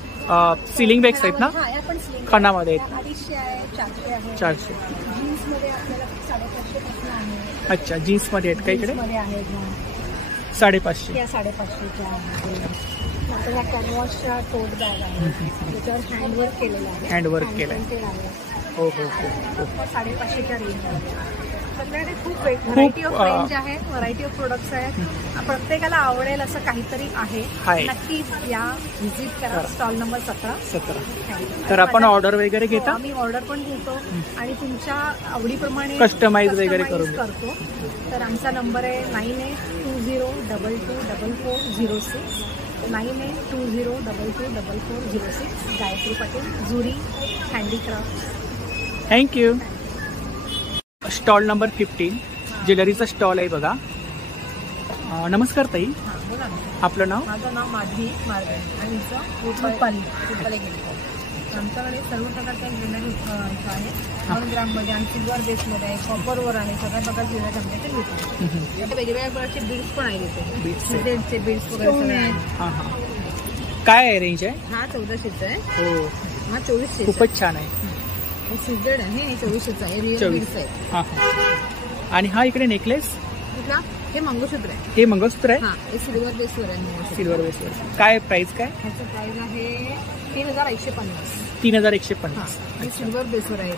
सिलिंग बॅग्स आहेत ना? हां, या पण स्लिंग खणामध्ये आहेत? 250 आहे, 400 आहे. 400. जीन्समध्ये आपल्याला 450 पासून आहे. अच्छा, जीन्स मध्ये आहेत का इकडे? मध्ये आहेत. 550. या 550च्या आहेत. नंतर ह्या कॅनव्हासच्या टोट बॅग आहे, त्याच्यावर हँडवर्क केलेलं आहे. हँडवर्क केलंय. Handpainted आहे. हो हो हो हो. 550च्या रेंज आहे. सगळ्याकडे खूप व्हरायटी ऑफ रेंज आहे, व्हरायटी ऑफ प्रोडक्ट्स आहेत. प्रत्येकाला आवडेल असं काहीतरी आहे. नक्की या, व्हिजिट करा. Stall number 17. तर आपण ऑर्डर वगैरे घेता? आम्ही ऑर्डर पण घेतो आणि तुमच्या आवडीप्रमाणे कस्टमाइज वगैरे करून करतो. तर आमचा नंबर आहे 9820224406, 9820224406. Gayatri Patil, Juri handicraft. Thank you. Stall number 15 ज्वेलरीचा स्टॉल आहे बघा. नमस्कार ताई, हां बोला ना. आपलं नाव? माझं नाव माधवी मार्गन आणि रुपाली गेलको. आमच्याकडे सर्व प्रकारच्या ज्वेलरी आहे. 9 ग्राममध्ये आणि सिल्वर बेसमध्ये आहे, कॉपरवर आहे, सगळ्या प्रकारचे ज्वेलरी आमच्याकडे भेटते. आता वेगवेगळ्या प्रकारचे बीड्स पण आहे तिथे. बीड्सचे बीड्स वगैरे सगळे आहेत. हां हां. काय रेंज आहे? हा 1400चा आहे. हो, हा 2400. खूपच छान आहे. सिझर्ड आहे, हे 2400चा आहे. रिअल बीड्स आहे. हां हां. आणि हा इकडे नेकलेस? कुठला? हे मंगळसूत्र आहे. हे मंगळसूत्र आहे? हा, हे सिल्वर बेसवर आहे मंगळसूत्र. सिल्वर बेसवर. काय प्राइस काय? ह्याचं प्राइस आहे 3150. 3150. हे सिल्वर बेसवर आहे.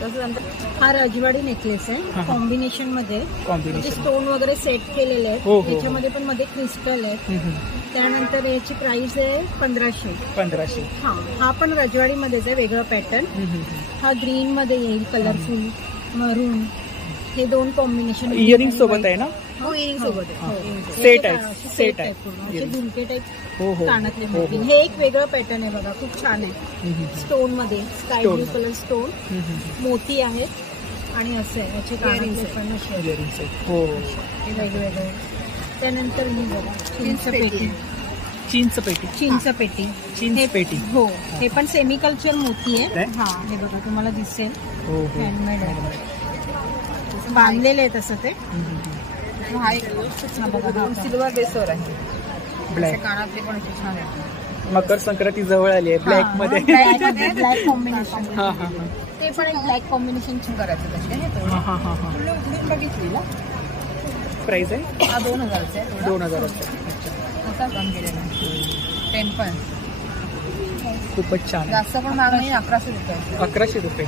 तसंच हा राजवाडी नेकलेस आहे, कॉम्बिनेशन मध्ये. स्टोन वगैरे सेट केलेले आहेत. त्याच्यामध्ये पण मध्ये क्रिस्टल आहे. त्यानंतर याची प्राइस आहे 1500. हा पण राजवाडी मध्येच आहे, वेगळं पॅटर्न. हा ग्रीन मध्ये येईल, कलरफुल मरून. हे 2 कॉम्बिनेशन. इयरिंग सोबत आहे ना? हो, इयरिंग सोबत आहे. सेट आहे, सेट आहे पूर्ण झुमके टाईप. हो हो. कानातले मोती. हे एक वेगळं पॅटर्न आहे बघा, खूप छान आहे. स्टोन मध्ये स्काय ब्लू कलर स्टोन मोती आहेत आणि असं आहे. याचे कानातले पण असे आहेत. हो, हे वेगवेगळे. त्यानंतर ही बघा चिंचपेटी. चिंचपेटी. हो, हे पण सेमी कल्चर मोती आहे. हा, हे बघा तुम्हाला दिसेल. हँडमेड आहे, बांधलेले आहे तसं ते. हा एक बघा सिल्वर बेसवर आहे. ब्लॅक. कानातले पण असे छान आहे. मकर संक्रांती जवळ आली आहे. ब्लॅक मध्ये. Black combination. हा हा हा. ते पण एक ब्लॅक कॉम्बिनेशन करायचं तसे. हा हा हा हा. बघितली ना. प्राइस आहे? हा 2000चा आहे. 2000. असा काम केलेला आहे. टेम्पल खूपच छान. जास्त पण महाग नाही, 1100 रुपये. 1100 रुपये.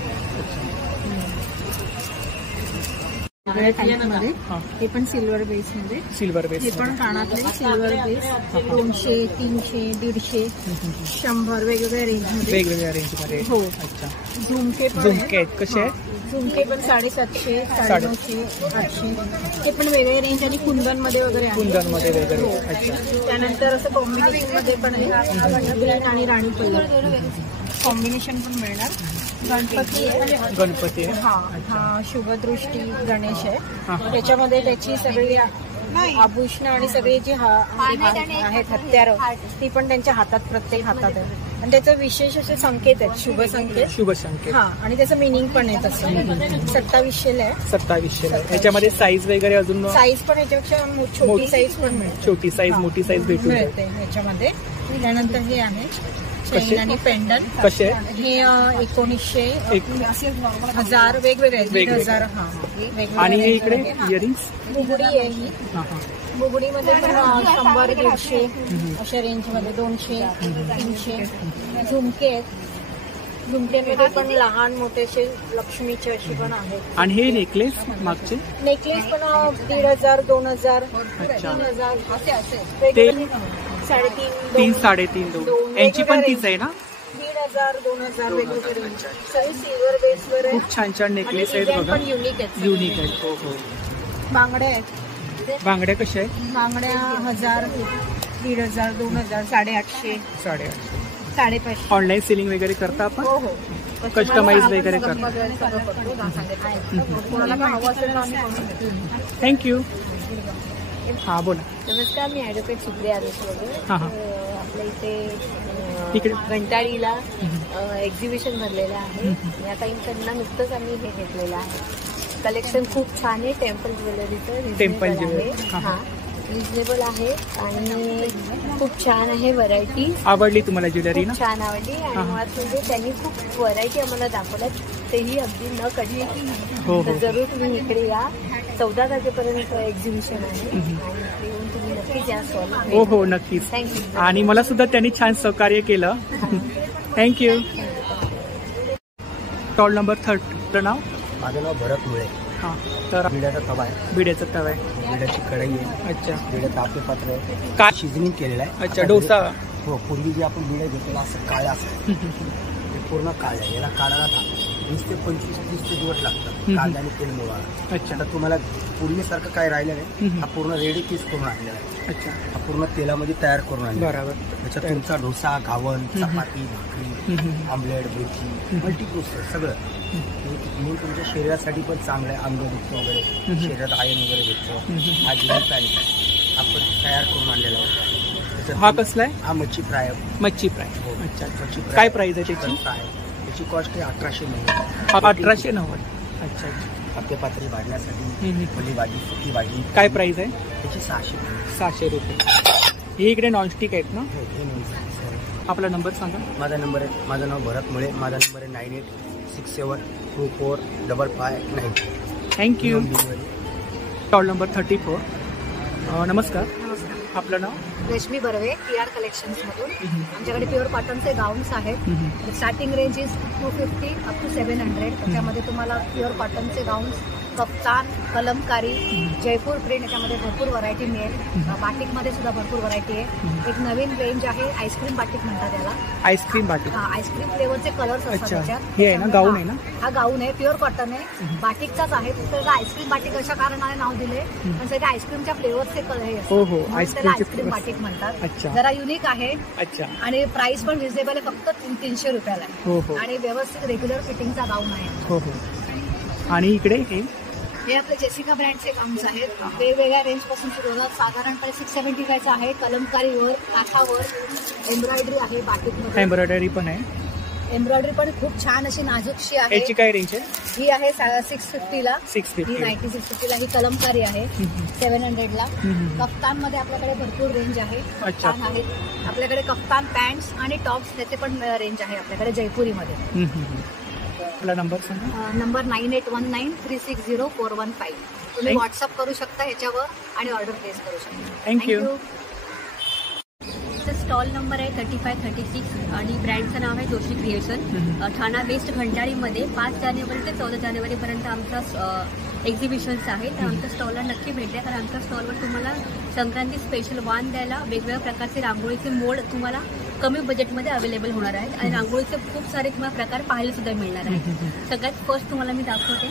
हे पण सिल्वर बेस मध्ये. Silver base. हे पण कानातले सिल्वर बेस. 200, 300, 150, 100 वेगवेगळ्या रेंज मध्ये. वेगवेगळ्या रेंज मध्ये. हो. अच्छा. झुमके पण झुमके आहेत कसे आहेत? झुमके पण 750, 950, 800. हे पण वेगवेगळ्या रेंज आणि कुंदन मध्ये वगैरे आहे. कुंदन मध्ये वगैरे. हो. त्यानंतर असं कॉम्बिनेशन मध्ये पण आहे, ग्रीन आणि राणी कलर कॉम्बिनेशन पण मिळणार. गणपती आहे. गणपती आहे. हा शुभदृष्टी गणेश आहे. त्याच्यामध्ये त्याची सगळी आभूषणं आणि सगळी जी आहेत हत्यारं ती पण त्यांच्या हातात, प्रत्येक हातात आहे. आणि त्याचं विशेष असे संकेत आहेत, शुभ संकेत. हा, आणि त्याचं मिनिंग पण आहे तसं. 2700 आहे. 2700 आहे. याच्यामध्ये साईज वगैरे अजून? साईज पण याच्यापेक्षा छोटी साईज पण मिळते. छोटी साईज, मोठी साईज भेटून मिळते याच्यामध्ये. त्यानंतर हे आहे चेन आणि पेंडन. कसे? हे 1900, 1000 वेगवेगळे आहेत. 1000. हा. आणि हे इकडे इयरिंग्स. बुगडी आहे ही. बुगडीमध्ये पण 100, 150 अशा रेंजमध्ये. 200, 300. झुमके आहेत. झुमक्यांमध्ये पण लहान मोठे असे लक्ष्मीचे असे पण आहेत. आणि हे नेकलेस मागचे? नेकलेस पण 1500, 2000, 3000 असे असे. 3.5, 3.5 यांची पण तीच आहे ना? 1500, 2000 वेगवेगळे रेंज. सगळे सिल्वर बेसवर आहे. खूप छान छान नेकलेस आहेत बघा. पण युनिक आहेत. युनिक आहेत. हो हो. बांगड्या आहेत. बांगड्या कशा आहेत? बांगड्या 1000, 1500, 2000, 850, 550. ऑनलाईन सेलिंग वगैरे करता आपण? हो हो. कस्टमाइज वगैरे करता? कोणाला काय हवं असेल तर आम्ही करून देतो. थँक्यू. हा बोला. नमस्कार, मी ॲडव्होकेट सुप्रिया आदेश वगैरे. आपल्या इथे घंटाळीला एक्झिबिशन भरलेलं आहे. या टाईमकडनं नुकतंच आम्ही हे घेतलेलं आहे. कलेक्शन खूप छान आहे. टेम्पल ज्वेलरीचं. Temple jewellery. हां, रिजनेबल आहे आणि खूप छान आहे. व्हरायटी आवडली तुम्हाला ज्वेलरी ना? छान आवडली. आणि मुळात म्हणजे त्यांनी खूप व्हरायटी आम्हाला दाखवल्यात, तेही अगदी न कधी. तर जरूर तुम्ही इकडे या. 14 तारखेपर्यंत एक्झिबिशन आहे आणि ते येऊन तुम्ही नक्कीच या स्टॉल. हो हो नक्कीच. थँक्यू. आणि मला सुद्धा त्यांनी छान सहकार्य केलं. थँक्यू. स्टॉल नंबर 30 नाव? माझं नाव भरत मुळे. हां. तर बिड्याचा तवा आहे, बिड्याचा तवा आहे. बिड्याची कढई आहे, अच्छा. बिड्याचं आपले पात्र आहे, काय? शिजनिंग केलेलं आहे. अच्छा. डोसा. हो. पूर्वी जे आपण बिड्या घेतलेला असं काळं असतं ते पूर्ण काळं आहे. याला काढायला 20 ते 25-30 ते दिवस लागतात कांदा आणि तेल मुळा. अच्छा. आता तुम्हाला पूर्वीसारखं काय राहिलं नाही. हा पूर्ण रेडी पीस करून आणलेला आहे. अच्छा. हा पूर्ण तेलामध्ये तयार करून आणलेला आहे. बरोबर. त्याच्यात तुमचा डोसा, घावण, चपाती, भाकरी, आमलेट, भजी, मल्टी प्रोसेस सगळं. म्हणून तुमच्या शरीरासाठी पण चांगलं आहे. अंगदुखी वगैरे, शरीरात आयर्न वगैरे भेटतं. हा जिनिस आहे आपण तयार करून आणलेला आहे. त्याच्यात हा कसला आहे? हा मच्छी फ्राय. मच्छी फ्राय. हो. अच्छा. मच्छी फ्राय. काय प्राइस आहे त्याची? फ्राय त्याची कॉस्ट आहे 1890. 1890. अच्छा. आपल्या पात्री भाजण्यासाठी भली भाजी, सुकी भाजी. काय प्राइस आहे त्याची 600. 600 रुपये. हे इकडे नॉनस्टिक आहेत ना? हो, हे नाही सर. आपला नंबर सांगा. माझा नंबर आहे, माझं नाव भरत मुळे. माझा नंबर आहे 9867245559. थँक्यू. Stall number 34. नमस्कार. नमस्कार. आपलं नाव? रश्मी बर्वे, PR कलेक्शन्स मधून. आमच्याकडे प्युअर कॉटनचे गाऊन्स आहेत. Starting range is 250 up to 700. त्याच्यामध्ये तुम्हाला प्युअर कॉटनचे गाऊन्स, कफ्तान, कलमकारी, जयपूर प्रिंट याच्यामध्ये भरपूर व्हरायटी मिळेल. बाटिकमध्ये सुद्धा भरपूर व्हरायटी आहे. एक नवीन रेंज आहे आईस्क्रीम बाटिक म्हणतात त्याला. Ice cream batik. हा, आईस्क्रीम फ्लेवरचे कलर्स असतात अच्छा. त्याच्यात. हे आहे ना, गाऊन आहे ना? हा गाऊन आहे, प्युअर कॉटन आहे, बाटिकचाच आहे. त्याला आईस्क्रीम बाटिक अशा कारणाने नाव दिले पण त्याच्या आईस्क्रीमच्या फ्लेवरचे कलर हे हो हो. आईस्क्रीम बाटिक म्हणतात. अच्छा. जरा युनिक आहे. अच्छा. आणि प्राइस पण रिझनेबल आहे, फक्त 300 रुपयाला आहे. हो हो. आणि व्यवस्थित रेग्युलर फिटिंगचा गाऊन आहे. हो हो. आणि इकडे हे आपले जेसिका ब्रँडचे गाऊन्स आहेत. वेगवेगळ्या रेंज पासून सुरू होतात. साधारणपणे 675 आहे. कलमकारीवर, काठावर एम्ब्रॉयडरी आहे. बाटिकमध्ये एम्ब्रॉयडरी पण आहे. एम्ब्रॉयडरी पण खूप छान अशी नाजूकशी आहे. याची काय रेंज आहे? ही आहे 650ला. 650. ही 9650ला. ही कलमकारी आहे 700ला. कफ्तानमध्ये आपल्याकडे भरपूर रेंज आहे. अच्छा. छान आहे. आपल्याकडे कफ्तान पॅन्ट्स आणि टॉप्स त्याचे पण रेंज आहे आपल्याकडे जयपुरीमध्ये. आपला नंबर सांगा. नंबर 9819360415. तुम्ही व्हॉट्सअप करू शकता ह्याच्यावर आणि ऑर्डर प्लेस करू शकता. थँक्यू. स्टॉल नंबर आहे 3536 आणि ब्रँडचं नाव आहे जोशी क्रिएशन. ठाणा वेस्ट घंटाळीमध्ये 5 जानेवारी ते 14 जानेवारीपर्यंत आमचा एक्झिबिशन्स आहे. तर आमच्या स्टॉलला नक्की भेट द्या, कारण आमच्या स्टॉलवर तुम्हाला संक्रांती स्पेशल वाण द्यायला वेगवेगळ्या प्रकारचे रांगोळीचे मोड तुम्हाला कमी बजेटमध्ये अवेलेबल होणार आहेत. आणि रांगोळीचे खूप सारे तुम्हाला प्रकार पाहायला सुद्धा मिळणार आहेत. सगळ्यात फर्स्ट तुम्हाला मी दाखवते.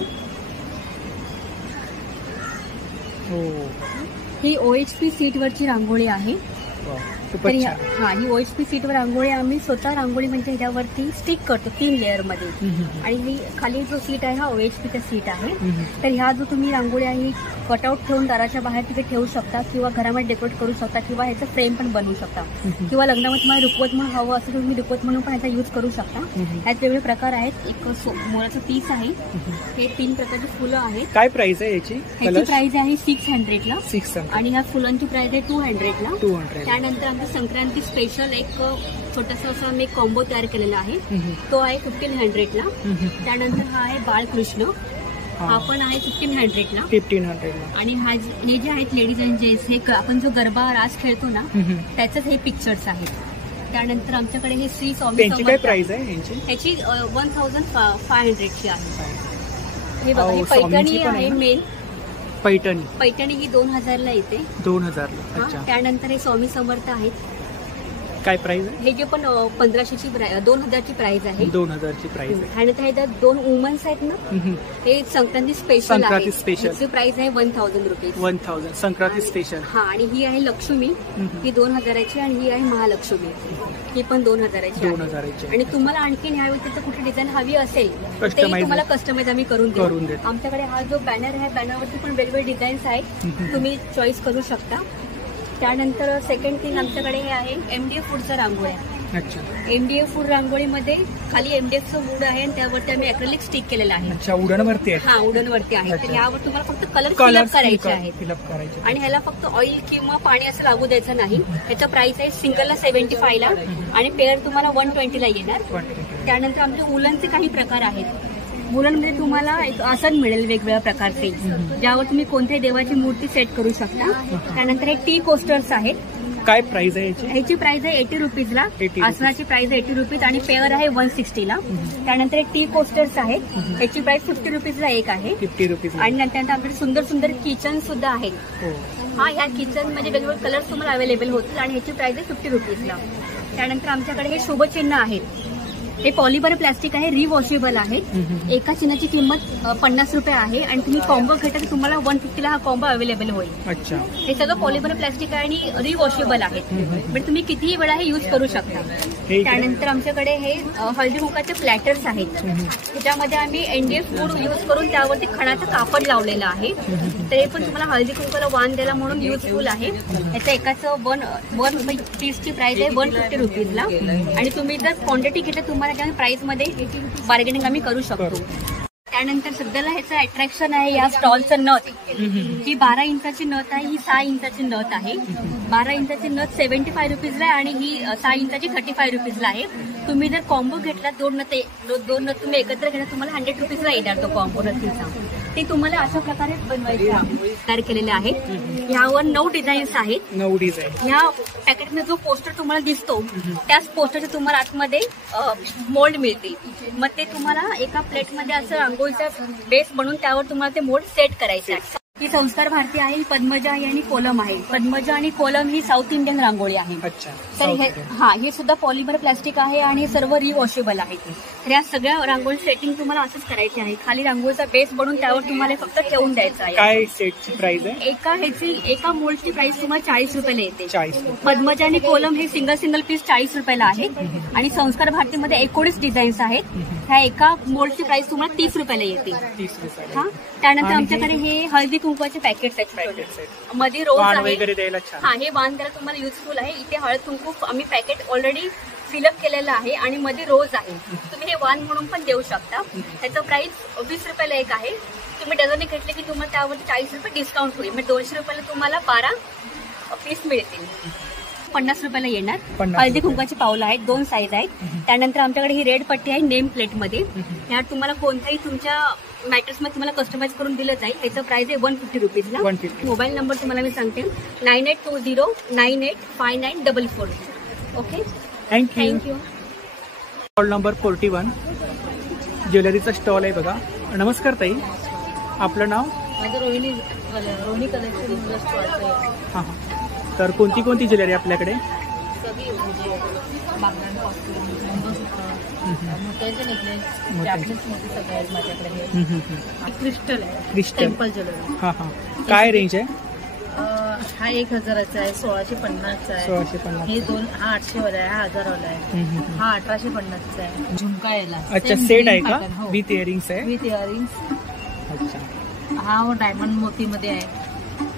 ही OHP सीटवरची रांगोळी आहे. तर ही OHP सीटवर रांगोळी आम्ही स्वतः रांगोळी म्हणजे ह्याच्यावरती स्टिक करतो 3 लेअरमध्ये. आणि ही खाली जो सीट आहे हा OHPचा सीट आहे. तर ह्या जो तुम्ही रांगोळी आहे कटआउट ठेवून दाराच्या बाहेर तिथे ठेवू शकता किंवा घरामध्ये डेकोरेट करू शकता किंवा ह्याचं फ्रेम पण बनवू शकता किंवा लग्नामध्ये तुम्हाला रुखवत म्हणून हवं असेल तर तुम्ही रुखवत म्हणून पण ह्याचा यूज करू शकता. ह्यात वेगवेगळे प्रकार आहेत. एक मोराचं पीस आहे. हे 3 प्रकारची फुलं आहेत. काय प्राइस आहे याची? ह्याची प्राइस आहे 600ला. 600. आणि ह्या फुलांची प्राइस आहे 200ला. 200. त्यानंतर आमचं संक्रांती स्पेशल एक छोटासा असा आम्ही कॉम्बो तयार केलेला आहे. तो आहे 1500ला. त्यानंतर हा आहे बाळकृष्ण. हा पण आहे 1500ला. 1500ला. आणि हे जे आहेत लेडीज अँड जेंट्स हे आपण जो गरबा रास खेळतो ना त्याचंच हे पिक्चर्स आहेत. त्यानंतर आमच्याकडे हे श्री स्वामी त्यांची काय प्राइस आहे यांची? ह्याची 1500ची आहे. हे बघा ही पैठणी आहे मेन. पैठणी ही 2000ला येते. 2000ला. अच्छा. त्यानंतर हे स्वामी समर्थ आहेत. काय प्राइस आहे? हे जे पण 1500ची 2000ची प्राइस आहे. 2000ची प्राइस आहे. आणि ह्याच्यात 2 वुमन्स आहेत ना हे संक्रांती स्पेशल आहे. संक्रांती स्पेशल. ह्याची प्राइस आहे 1000 रुपीज. 1000 संक्रांती स्पेशल. हा. आणि ही आहे लक्ष्मी. ही 2000ची आणि ही आहे महालक्ष्मी. ही पण 2000ची. 2000ची. आणि तुम्हाला आणखीन ह्या व्यतिरिक्त कुठे डिझाईन हवी असेल तर ते तुम्हाला कस्टमाइज आम्ही करून देऊ. आमच्याकडे हा जो बॅनर आहे बॅनरवरती पण वेगवेगळे डिझाईन्स आहेत. तुम्ही चॉईस करू शकता. त्यानंतर सेकंड थिंग आमच्याकडे हे आहे MDF फूडचा रांगोळी. अच्छा. MDF फूड रांगोळीमध्ये खाली MDFचं वूड आहे आणि त्यावरती आम्ही ॲक्रेलिक स्टिक केलेलं आहे. अच्छा. उडणवरती आहे. हा उडणवरती आहे. तर यावर तुम्हाला फक्त कलर फिलअप करायचे आहेत. आणि ह्याला फक्त ऑइल किंवा पाणी असं लागू द्यायचं नाही. ह्याचा प्राइस आहे सिंगलला 75ला आणि पेअर तुम्हाला 120ला येणार. त्यानंतर आमचे उलनचे काही प्रकार आहेत. वुलनमध्ये तुम्हाला एक आसन मिळेल वेगवेगळ्या प्रकारचे, ज्यावर तुम्ही कोणत्याही देवाची मूर्ती सेट करू शकता. त्यानंतर हे टी कोस्टर्स आहेत. काय प्राइस आहे याची? ह्याची प्राइस आहे 80 रुपीजला. आसनाची प्राइस आहे 80 रुपीज आणि पेअर आहे 160 ला. त्यानंतर टी कोस्टर्स आहेत. ह्याची प्राइस 50 रुपीजला एक आहे. 50 रुपीज. आणि नंतर आपल्याकडे सुंदर सुंदर किचन सुद्धा आहेत. हा, ह्या किचन मध्ये वेगवेगळे कलर्स तुम्हाला अवेलेबल होतील आणि ह्याची प्राइस आहे 50 रुपीजला. त्यानंतर आमच्याकडे हे शुभचिन्ह आहेत. हे पॉलिमर प्लास्टिक आहे, रिवॉशेबल आहे. एका चिन्हाची किंमत 50 रुपये आहे आणि तुम्ही कॉम्बो घेता तर तुम्हाला 150 हा कॉम्बो अवेलेबल होईल. अच्छा. हे सगळं पॉलिमर प्लास्टिक आहे आणि रिवॉशेबल आहेत. पण तुम्ही कितीही वेळा हे युज करू शकता. त्यानंतर आमच्याकडे हे हळदी कुंकाचे प्लॅटर्स आहेत. त्याच्यामध्ये आम्ही NDF फूड युज करून त्यावरती खणाचं कापड लावलेलं आहे. तर हे पण तुम्हाला हळदी कुंकाला वाण द्यायला म्हणून युजफुल आहे. याच्या एकाचं वन पीसची प्राइस आहे 150 रुपीजला आणि तुम्ही जर क्वांटिटी घेतली तुम्हाला प्राइस मध्ये बार्गेनिंग आम्ही करू शकतो. त्यानंतर सध्याला ह्याचं अट्रॅक्शन आहे या स्टॉलचं नथ. ही 12 इंचाची नथ आहे, ही 6 इंचाची नथ आहे. 12 इंचाची नथ 75 रुपीजला आहे आणि ही 6 इंचाची 35 रुपीजला आहे. तुम्ही जर कॉम्बो घेतला दोन नथ तुम्ही एकत्र घेतला तुम्हाला 100 रुपीजला येणार तो कॉम्बो नथीचा. ते तुम्हाला अशा प्रकारे बनवायचे तयार केलेले आहेत. ह्यावर 9 डिझाईन्स आहेत. 9 डिझाईन. ह्या पॅकेटमध्ये जो पोस्टर तुम्हाला दिसतो त्याच पोस्टरचे तुम्हाला आतमध्ये मोल्ड मिळतील. मग ते तुम्हाला एका प्लेटमध्ये असं रांगोळीचा बेस बनवून त्यावर तुम्हाला ते मोल्ड सेट करायचे आहे. ही संस्कार भारती आहे, पद्मजा आहे आणि कोलम आहे. पद्मजा आणि कोलम ही साऊथ इंडियन रांगोळी आहे. तर हे सुद्धा पॉलिमर प्लास्टिक आहे आणि सर्व रिवॉशेबल आहे. तर या सगळ्या रांगोळी सेटिंग तुम्हाला असंच करायची आहे. खाली रांगोळीचा बेस बनवून त्यावर तुम्हाला फक्त ठेवून द्यायचं आहे. काय सेटची प्राइस आहे? एका मोल्डची प्राइस तुम्हाला 40 रुपयाला येते. 40. पद्मजा आणि कोलम हे सिंगल पीस 40 रुपयाला आहेत आणि संस्कार भारतीमध्ये 19 डिझाईन्स आहेत. ह्या एका मोल्डची प्राइस तुम्हाला 30 रुपयाला येते. 30 रुपये. हा, त्यानंतर आमच्याकडे हे हळदी कुंकवाचे पॅकेट्स आहेत. मध्ये रोज आहे. हा, हे वाण द्यायला तुम्हाला युजफुल आहे. इथे हळद कुंकू आम्ही पॅकेट ऑलरेडी फिलअप केलेलं आहे आणि मध्ये रोज आहे. तुम्ही हे वाण म्हणून पण देऊ शकता. त्याचं प्राइस 20 रुपयाला एक आहे. तुम्ही डझनने घेतले की तुम्हाला त्यावर 40 रुपये डिस्काउंट होईल. म्हणजे 200 रुपयाला तुम्हाला 12 पीस मिळतील. 50 रुपयाला येणार. हळदी कुंकाची पावलं आहेत, 2 साईज आहेत. त्यानंतर आमच्याकडे ही रेड पट्टी आहे नेम प्लेटमध्ये. ह्यात तुम्हाला कोणत्याही तुमच्या मॅटर्स मध्ये तुम्हाला कस्टमाइज करून दिलं जाईल. ह्याचं प्राइस आहे 150 रुपीजला. मोबाईल नंबर तुम्हाला मी सांगते 9820985944. Okay, thank you. स्टॉल नंबर 41 ज्वेलरीचा स्टॉल आहे बघा. नमस्कार ताई, आपलं नाव? माझं रोहिणी कलेक्शन स्टॉल. हां हां. तर कोणती कोणती ज्वेलरी आपल्याकडे? सगळी म्हणजे बांगड्यांचं कॉस्ट्यूम, मोत्याचे नेकलेस, जॅपनीज मध्ये सगळे आहेत माझ्याकडे. क्रिस्टल आहे, टेम्पल ज्वेलरी. हां हां. काय रेंज आहे? हा 1000चा आहे, 1650चा आहे. 1650. हे हा 800 वाला आहे, हा 1000 वाला आहे. हा 1850चा आहे. झुमका याला अच्छा सेट आहे का? विथ इयरिंग्स आहे? With earrings. अच्छा. हा डायमंड मोतीमध्ये आहे.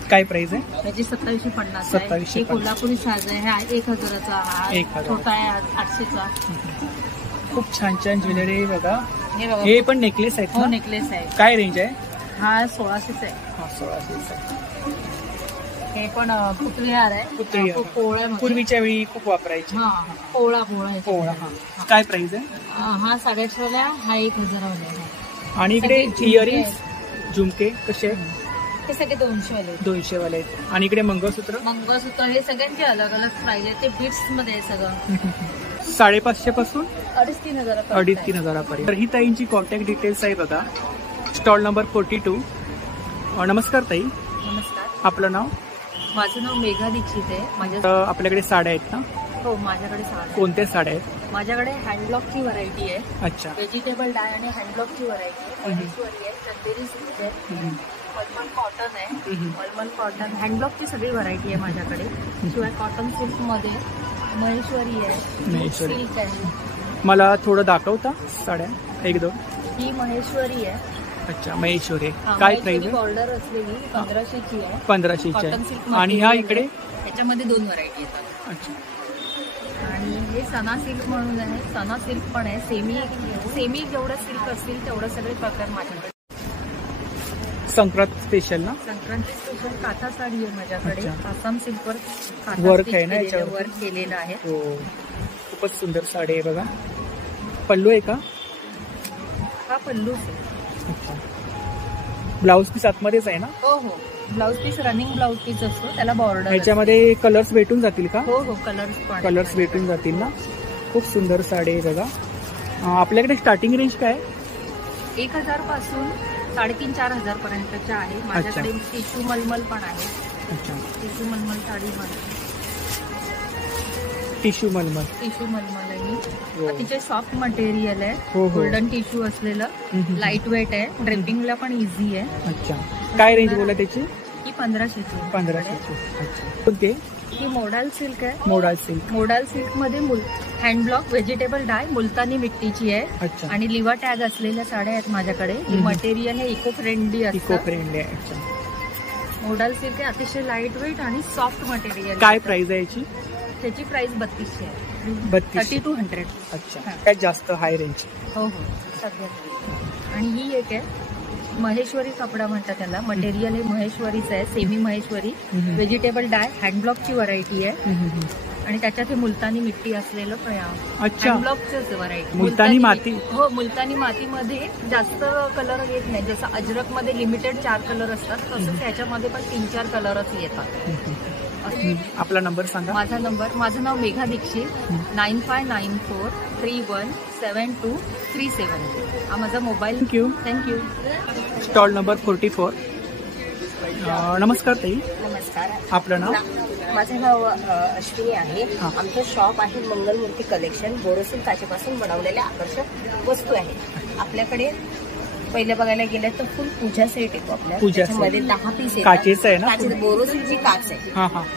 काय प्राइस आहे? त्याची 2750 आहे. 2750. कोल्हापुरी साज आहे, हा 1000चा. हा छोटा आहे 800चा. खूप छान छान ज्वेलरी आहे बघा. हे हे पण नेकलेस आहेत? हो, नेकलेस आहे. काय रेंज आहे? हा 1600चा आहे. हा 1600 आहे. हे पण पुतळी हार आहे. पुतळी हार. पोळ्या पूर्वीच्या वेळी खूप वापरायचे. हा, पोळा पोळा. हा. काय प्राइस आहे? हा 850 वाला, हा 1000 वाला आहे. आणि इकडे इयरिंग्स झुमके कसे आहेत? ते सगळे 200 वाले. 200 वाले आहेत. आणि इकडे मंगळसूत्र हे सगळ्यांचे अलग अलग प्राइस आहे. ते बीट्स मध्ये आहे सगळं. 550 पासून 2,500 2,500 पर्यंत. तर ही ताईंची कॉन्टॅक्ट डिटेल्स आहे बघा. Stall number 42. नमस्कार ताई, नमस्कार. आपलं नाव? माझं नाव मेघा दीक्षित आहे. आपल्याकडे साड्या आहेत ना? हो, माझ्याकडे साड्या. कोणत्या साड्या आहेत? माझ्याकडे हँडब्लॉकची व्हरायटी आहे. अच्छा. व्हेजिटेबल डाय आणि हँडब्लॉकची व्हरायटी आहे. चंदेरी सिल्क आहे, मलमल कॉटन आहे. मलमल कॉटन हँडब्लॉकची सगळी व्हरायटी आहे माझ्याकडे. शिवाय कॉटन सिल्क मध्ये महेश्वरी आहे, सिल्क आहे. मला थोडं दाखवता साड्या 1-2? ही महेश्वरी आहे. अच्छा, महेश्वरी. काय प्राइस आहे? बॉर्डर असलेली 1500ची आहे. 1500ची आहे. आणि ह्या इकडे त्याच्यामध्ये 2 व्हरायटी येतात. अच्छा. आणि हे सना सिल्क म्हणून आहे. सना सिल्क पण आहे. सेमी जेवढं सिल्क असतील तेवढं सगळे प्रकार माझ्याकडे. संक्रांत स्पेशल ना? संक्रांती स्पेशल काथा साडी आहे माझ्याकडे. आसाम सिल्कवर वर्क आहे ना याच्यावर? वर्क केलेलं आहे. हो, खूपच सुंदर साडी आहे बघा. पल्लू आहे का? हा पल्लूच आहे. अच्छा. ब्लाऊज पीस आतमध्येच आहे ना? हो हो, blouse piece running blouse piece असतो, त्याला बॉर्डर. ह्याच्यामध्ये कलर्स भेटून जातील का? हो हो, कलर्स भेटून जातील ना. खूप सुंदर साडी आहे बघा. आपल्याकडे स्टार्टिंग रेंज काय? 1000 पासून 3,500-4,000 पर्यंतच्या आहे. माझ्याकडे टिश्यू मलमल पण आहे. अच्छा. टिश्यू मलमल साडी पण, टिश्यू मलमल आहे. अतिशय सॉफ्ट मटेरियल आहे. हो. गोल्डन टिश्यू असलेलं, लाईट वेट आहे, ड्रेपिंगला पण इझी आहे. अच्छा. काय रेंज बोला त्याची? ही 1500ची. 1500ची. अच्छा. कोणते? ही मोडाल सिल्क आहे. मोडाल सिल्क मध्ये हँड ब्लॉक व्हेजिटेबल डाय मुलतानी मिट्टीची आहे. अच्छा. आणि लिवा टॅग असलेल्या साड्या आहेत माझ्याकडे. ही मटेरियल हे इको फ्रेंडली आहे. अच्छा. मोडाल सिल्क आहे, अतिशय लाईट वेट आणि सॉफ्ट मटेरियल. काय प्राइस आहे याची? त्याची प्राइस 3200 आहे. 3200. अच्छा. काय जास्त हाय रेंज? हो हो, सगळ्यात. आणि ही एक आहे महेश्वरी कपडा म्हणतात त्याला. मटेरियल हे महेश्वरीच आहे, सेमी महेश्वरी. व्हेजिटेबल डाय हँडब्लॉकची व्हरायटी आहे. आणि त्याच्यात हे मुलतानी मिट्टी असलेलं अच्छा. हँडब्लॉकच व्हरायटी. मुलतानी माती? हो, मुलतानी मातीमध्ये जास्त कलर येत नाही. जसं अजरक मध्ये लिमिटेड 4 कलर असतात, तसंच ह्याच्यामध्ये पण 3-4 कलरच येतात. आपला नंबर सांगा. माझं नाव मेघा दीक्षित. 9594317237. हा माझा मोबाईल. थँक्यू. Stall number 44. नमस्कार ताई. नमस्कार. आपलं नाव? माझं नाव अश्विनी आहे. आमचं शॉप आहे मंगलमूर्ती कलेक्शन. बोरोसिल काचेपासून बनवलेल्या आकर्षक वस्तू आहेत आपल्याकडे. पहिले बघायला गेलं तर फुल पूजा सेट येतो आपल्या. त्याच्यामध्ये 10 पीस येतात. काचेचं आहे ना? बोरोसिलची काच आहे,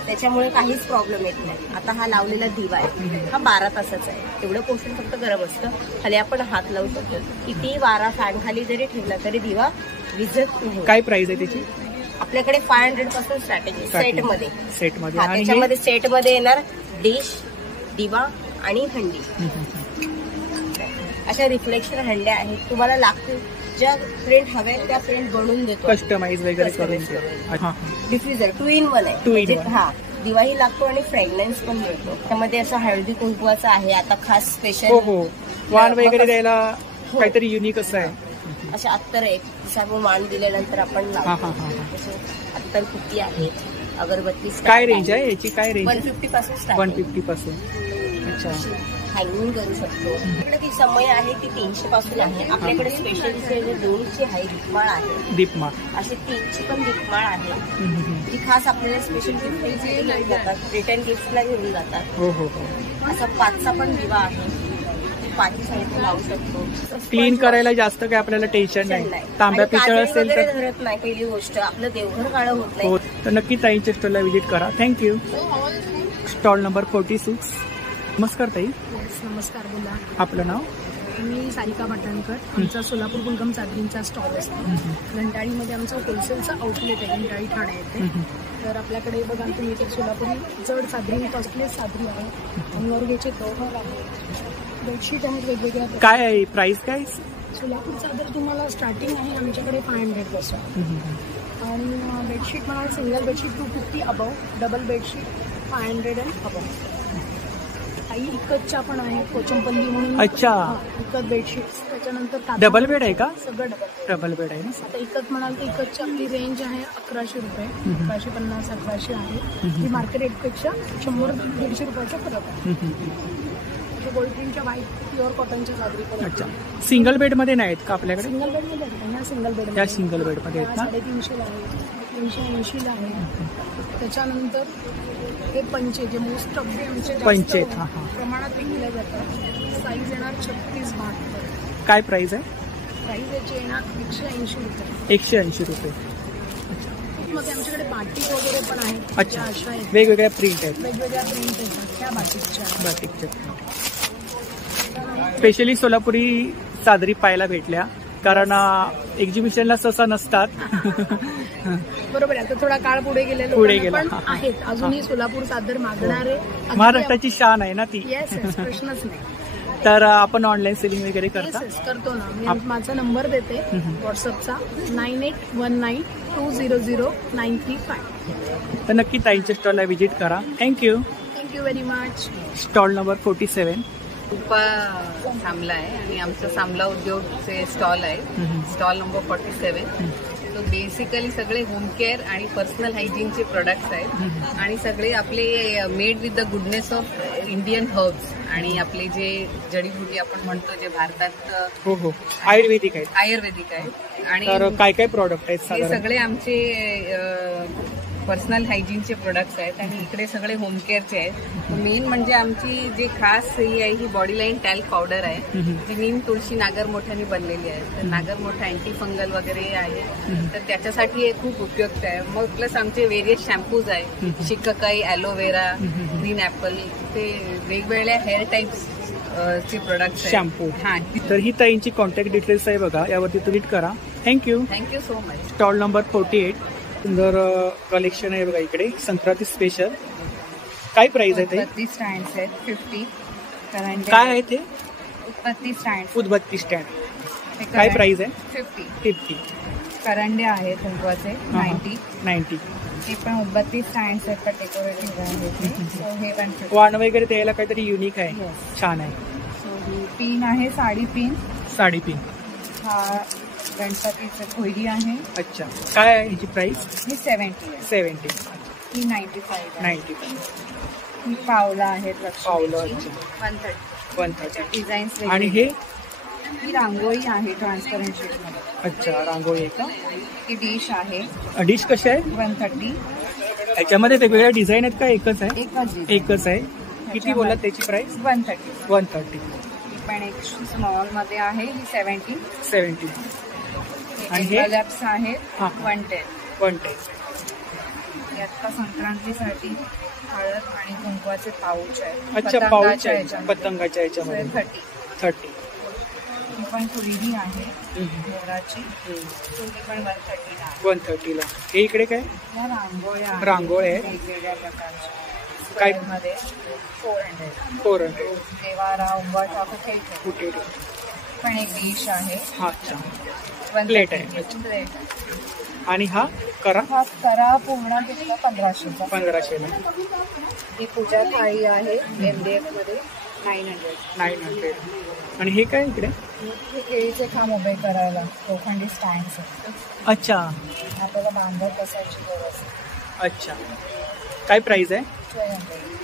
त्याच्यामुळे काहीच प्रॉब्लेम येत नाही. आता हा लावलेला दिवा आहे, हा 12 तासाचा आहे. तेवढं पोर्शन फक्त गरम असतं. खाली आपण हात लावू शकतो. किती वारा फॅन खाली जरी ठेवला तरी दिवा विझत नाही. काय प्राइस आहे त्याची? आपल्याकडे 500 पासून स्ट्रॅटेजी सेटमध्ये. त्याच्यामध्ये सेटमध्ये येणार डिश, दिवा आणि हंडी. अशा रिफ्लेक्शन हंड्या आहेत. तुम्हाला लागतील ज्या प्रिंट हव्या त्या प्रिंट बनवून देतो. कस्टमाइज वगैरे करून. डिफ्युजर 2 in 1 आहे. हा, दिवाही लागतो आणि फ्रेग्रन्स पण मिळतो. त्यामध्ये असं हळदी कुंकवाचं आहे आता खास स्पेशल. वाण वगैरे द्यायला काहीतरी युनिक असं आहे. अशा अत्तर एक सांगून वाण दिल्यानंतर आपण लावतो. अत्तर कुट्टी आहे, अगरबत्ती. काय रेंज आहे याची? काय रेंज? 150 पासून. 150 पासून. अच्छा. हँगिंग करू शकतो. आपल्याकडे ती समय आहे ती 300 पासून आहे. आपल्याकडे स्पेशल 200 आहे. दीपमाळ आहे. दीपमाळ असे 300 पण दीपमाळ आहे. ती खास आपल्याला स्पेशल गिफ्ट घेऊन जातात. रिटर्न गिफ्टला घेऊन जातात. हो हो. असा 5चा पण दिवा आहे. 5 साईड लावू शकतो. क्लीन करायला जास्त काय आपल्याला टेन्शन नाही. तांब्या पितळ असेल तर धरत नाही. पहिली गोष्ट आपलं देवघर काळं होत नाही. तर नक्की ताईंच्या स्टॉलला व्हिजिट करा. थँक्यू. Stall number 46. नमस्कार ताई. नमस्कार. बोला. आपलं नाव? मी सारिका पाटणकर. आमचा सोलापूर गुलगम चादरींचा स्टॉल असतो. घंटाळीमध्ये आमचं होलसेलचं आउटलेट आहे. घंटाळी ठाणे येते. तर आपल्याकडे बघा तुम्ही इथे सोलापुरी जड सादरी, कॉस्टलेस सादरी आहे. आणि ऑर्गेचे कव्हर आहे, बेडशीट आहेत वेगवेगळ्या. काय आहे प्राइस? काय सोलापूर चादर तुम्हाला स्टार्टिंग आहे आमच्याकडे 500 पासून. आणि बेडशीट म्हणाल single bedsheet 250 above, double bedsheet 500 and above. काही इकतच्या पण आहेत, कोचंपल्ली म्हणून. अच्छा. इकत बेडशीट. त्याच्यानंतर डबल बेड आहे का? सगळं डबल बेड आहे ना. आता इकत म्हणाल तर इकतची आपली रेंज आहे 1100 रुपये, 1150, 1100 आहे. ही मार्केट रेटपेक्षा 100-150 रुपयाचा फरक आहे. गोल्ड प्रिंटच्या व्हाईट प्युअर कॉटनच्या सादरी पण. अच्छा. सिंगल बेड मध्ये नाहीत का आपल्याकडे? सिंगल बेड मध्ये ह्या सिंगल बेड. त्या सिंगल बेड मध्ये आहेत ना. 350 आहे, 380 आहे. त्याच्यानंतर हे पंचे जे मोस्ट ऑफ द आमचे पंचे प्रमाणात विकले जातात. साईज येणार 36-72. काय प्राइस आहे? प्राइस याची येणार 180 रुपये. 180 रुपये. मध्ये आमच्याकडे बाटिक वगैरे पण आहेत. अच्छा. वेगवेगळ्या प्रिंट आहेत. वेगवेगळ्या प्रिंट येतात त्या बाटिकच्या. स्पेशली सोलापुरी चादरी पाहायला भेटल्या कारण एक्झिबिशनला सहसा नसतात. बरोबर आहे. आता थोडा काळ पुढे गेला पण आहेत अजूनही सोलापूर चादर मागणारे. महाराष्ट्राची शान आहे ना ती. येस, प्रश्नच नाही. तर आपण ऑनलाईन सेलिंग वगैरे करता? करतो ना. मी माझा नंबर देते व्हॉट्सअपचा 9819200935. तर नक्की ताईंच्या स्टॉलला व्हिजिट करा. Thank you. Thank you very much. Stall number 47. कृपा सामला आहे आणि आमचं सामला उद्योगचे स्टॉल आहे, स्टॉल नंबर 47. तो बेसिकली सगळे होम केअर आणि पर्सनल हायजीनचे प्रोडक्ट्स आहेत आणि सगळे आपले made with the goodness of Indian herbs आणि आपले जे जडीबुटी आपण म्हणतो जे भारतात हो हो आयुर्वेदिक आहे आणि काय काय प्रोडक्ट आहेत हे सगळे आमचे पर्सनल हायजीनचे प्रोडक्ट्स आहेत आणि इकडे सगळे होम केअरचे आहेत. मेन म्हणजे आमची जी खास ही आहे ही बॉडी लाईन टॅल्क पावडर आहे जी नीम तुळशी नागरमोठ्याने बनलेली आहे. तर नागरमोठा अँटी फंगल वगैरे आहे तर त्याच्यासाठी हे खूप उपयुक्त आहे. मग प्लस आमचे व्हेरियस शॅम्पूज आहे, शिकाकाई, ॲलोवेरा, ग्रीन ॲपल, ते वेगवेगळ्या हेअर टाईप्स चे प्रोडक्ट्स आहेत. शॅम्पू. तर ही ताईंची कॉन्टॅक्ट डिटेल्स आहे बघा, यावरती तुम्ही करा. Thank you so much. Stall number 48. सुंदर कलेक्शन आहे बघा इकडे, संक्रांती स्पेशल. काय प्राइस आहे ते? उदबत्ती स्टँड्स आहेत 50. काय आहे ते? उदबत्ती स्टँड. काय प्राइस आहे? 50. करंडे आहेत कुंकवाचे 90. हे पण उदबत्ती स्टँड्स आहेत तर डेकोरेटिव्ह आहे. हे पण वाण वगैरे द्यायला काहीतरी युनिक आहे. छान आहे. ही पिन आहे, साडी पिन. हा गणपतीचं खोयरी आहे. अच्छा. काय आहे ह्याची प्राइस? ही 70. ही 95. ही पावलं आहेत. पावलं 130 डिझाईन्स. आणि हे ही रांगोळी आहे ट्रान्सपरंट शीटमध्ये. अच्छा, रांगोळी आहे का? ही डिश आहे. डिश कशी आहे? 130. याच्यामध्ये वेगवेगळ्या डिझाईन आहेत का एकच आहे? एकच आहे. किती बोलत त्याची प्राइस? 130. पण एक स्मॉल मध्ये आहे ही 70. आणि हे आहेत 110. आता संक्रांतीसाठी हळद आणि कुंकवाचे पाऊच आहे. अच्छा, पाऊच आहे पतंगाच्या याच्यामध्ये. 30. ही पण खुर्डी आहे मोराची. खुर्डी पण 130 ला. हे इकडे काय? रांगोळ्या आहेत वेगवेगळ्या प्रकारच्या. काय मध्ये 400. देवारा, उंबरठा, कुठे पण एक डिश आहे. अच्छा, प्लेट आहे. आणि हा करा पूर्ण 1500 ला. ही पूजा थाळी आहे MDF मध्ये 900. आणि हे काय इकडे? हे केळीचे खांब उभे करायला लोखंडी स्टँड. अच्छा, आपल्याला बांधत बसायची गरज. अच्छा. काय प्राइस आहे?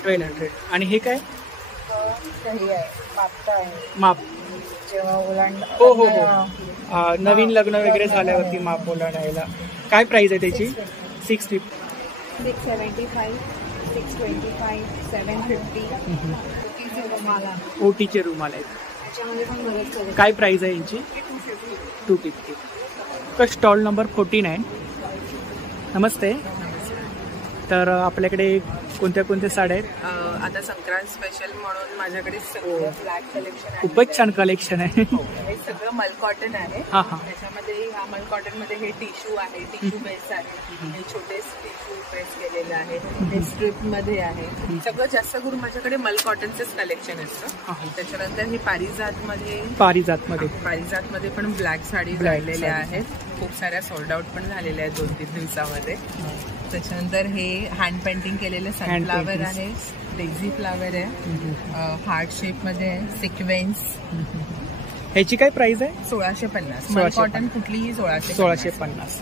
1200. आणि हे काय? हे आहे मापटा आहे. माप जेव्हा ओलांड हो नवीन लग्न वगैरे झाल्यावरती माप ओलांडायला. काय प्राइस आहे त्याची? 650. 675, 625, 750. ओटीचे रुमाल आहेत. त्याच्यामध्ये पण बरेच. काय प्राइस आहे यांची? 250. तर स्टॉल नंबर 49. नमस्ते. तर आपल्याकडे कोणत्या साड्या आहेत? आता संक्रांत स्पेशल म्हणून माझ्याकडे सगळं ब्लॅक कलेक्शन आहे. खूपच छान कलेक्शन आहे. हे सगळं मल कॉटन आहे. त्याच्यामध्ये ह्या मल कॉटन मध्ये हे टिश्यू आहे, टिश्यू बेस आहे. हे छोटे टिश्यू बेस केलेले आहे. हे स्ट्रिप मध्ये आहे. सगळं जास्त करून माझ्याकडे मल कॉटनचंच कलेक्शन असतं. त्याच्यानंतर हे पारिजात मध्ये पण ब्लॅक साडी लागलेल्या आहेत. खूप साऱ्या सोल्ड आउट पण झालेल्या आहेत 2-3 दिवसामध्ये. त्याच्यानंतर हे हँड पेंटिंग केलेले सनफ्लावर आहे, डेझी फ्लावर आहे, हार्ट शेप मध्ये आहे, सिक्वेन्स. ह्याची काय प्राइस आहे? 1650. कॉटन कुठलीही 1650.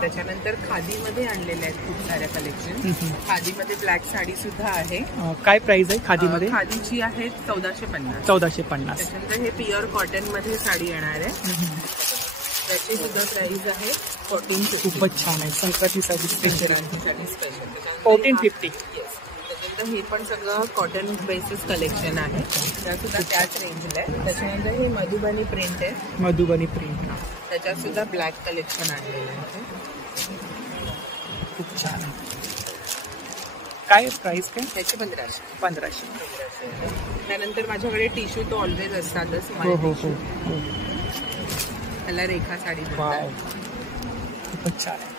त्याच्यानंतर खादीमध्ये आणलेले आहेत खूप साऱ्या कलेक्शन. खादीमध्ये ब्लॅक साडी सुद्धा आहे. काय प्राइस आहे खादीमध्ये? खादीची आहे 1450. 1450. त्याच्यानंतर हे प्युअर कॉटन मध्ये साडी येणार आहे. त्याची सुद्धा प्राइस आहे 1450. खूपच छान आहे. संक्रांतीसाठी स्पेशल आहे. 1450. त्याच्यानंतर हे पण सगळं कॉटन बेसिस कलेक्शन आहे. त्यासुद्धा त्याच रेंजला आहे. त्याच्यानंतर हे मधुबनी प्रिंट आहे. त्याच्यात सुद्धा ब्लॅक कलेक्शन आणलेलं आहे. खूप छान आहे. काय प्राइस काय? त्याची 1500. त्यानंतर माझ्याकडे टिश्यू तो ऑलवेज असतातच. त्याला रेखा साडी म्हणतात. खूपच छान आहे.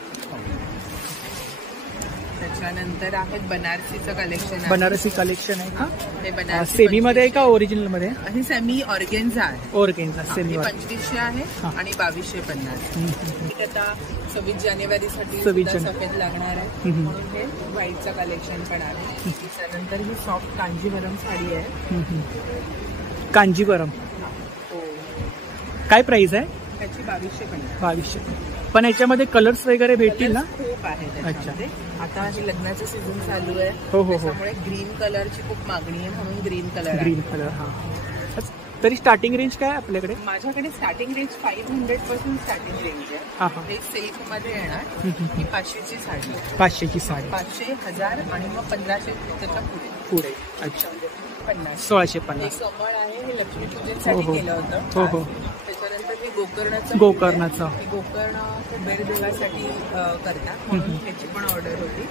त्याच्यानंतर आहेत बनारसीचं कलेक्शन. बनारसी कलेक्शन आहे का? हे बनारसी सेमी मध्ये आहे का ओरिजिनल मध्ये? ही सेमी ऑर्गेन्झा आहे. ऑर्गेन्झा सेमी 2500 आहे आणि 2250. आता 26 जानेवारीसाठी सफेद लागणार आहे म्हणून हे व्हाईटचं कलेक्शन पण आहे. त्यानंतर ही सॉफ्ट कांजीवरम साडी आहे. कांजीवरम काय प्राइस आहे? त्याची 2250. 2200. पण याच्यामध्ये कलर्स वगैरे भेटतील ना? खूप आहे त्याच्यामध्ये. आता हे लग्नाचं सीझन चालू आहे. हो हो हो. त्यामुळे ग्रीन कलरची खूप मागणी आहे म्हणून ग्रीन कलर. Green colour. हा. तरी स्टार्टिंग रेंज काय आपल्याकडे? माझ्याकडे स्टार्टिंग रेंज 500 पासून स्टार्टिंग रेंज आहे. हे सिल्क मध्ये येणार. ही 500ची साडी. 500ची साडी. 500, 1000 आणि मग 1500 त्याच्या पुढे. अच्छा. 50. 1650. कमळ आहे हे लक्ष्मी पूजेसाठी केलं होतं. हो हो. त्याच्यानंतर हे गोकर्णाचं. गोकर्ण कुबेर देवासाठी करतात म्हणून त्याची पण ऑर्डर होती.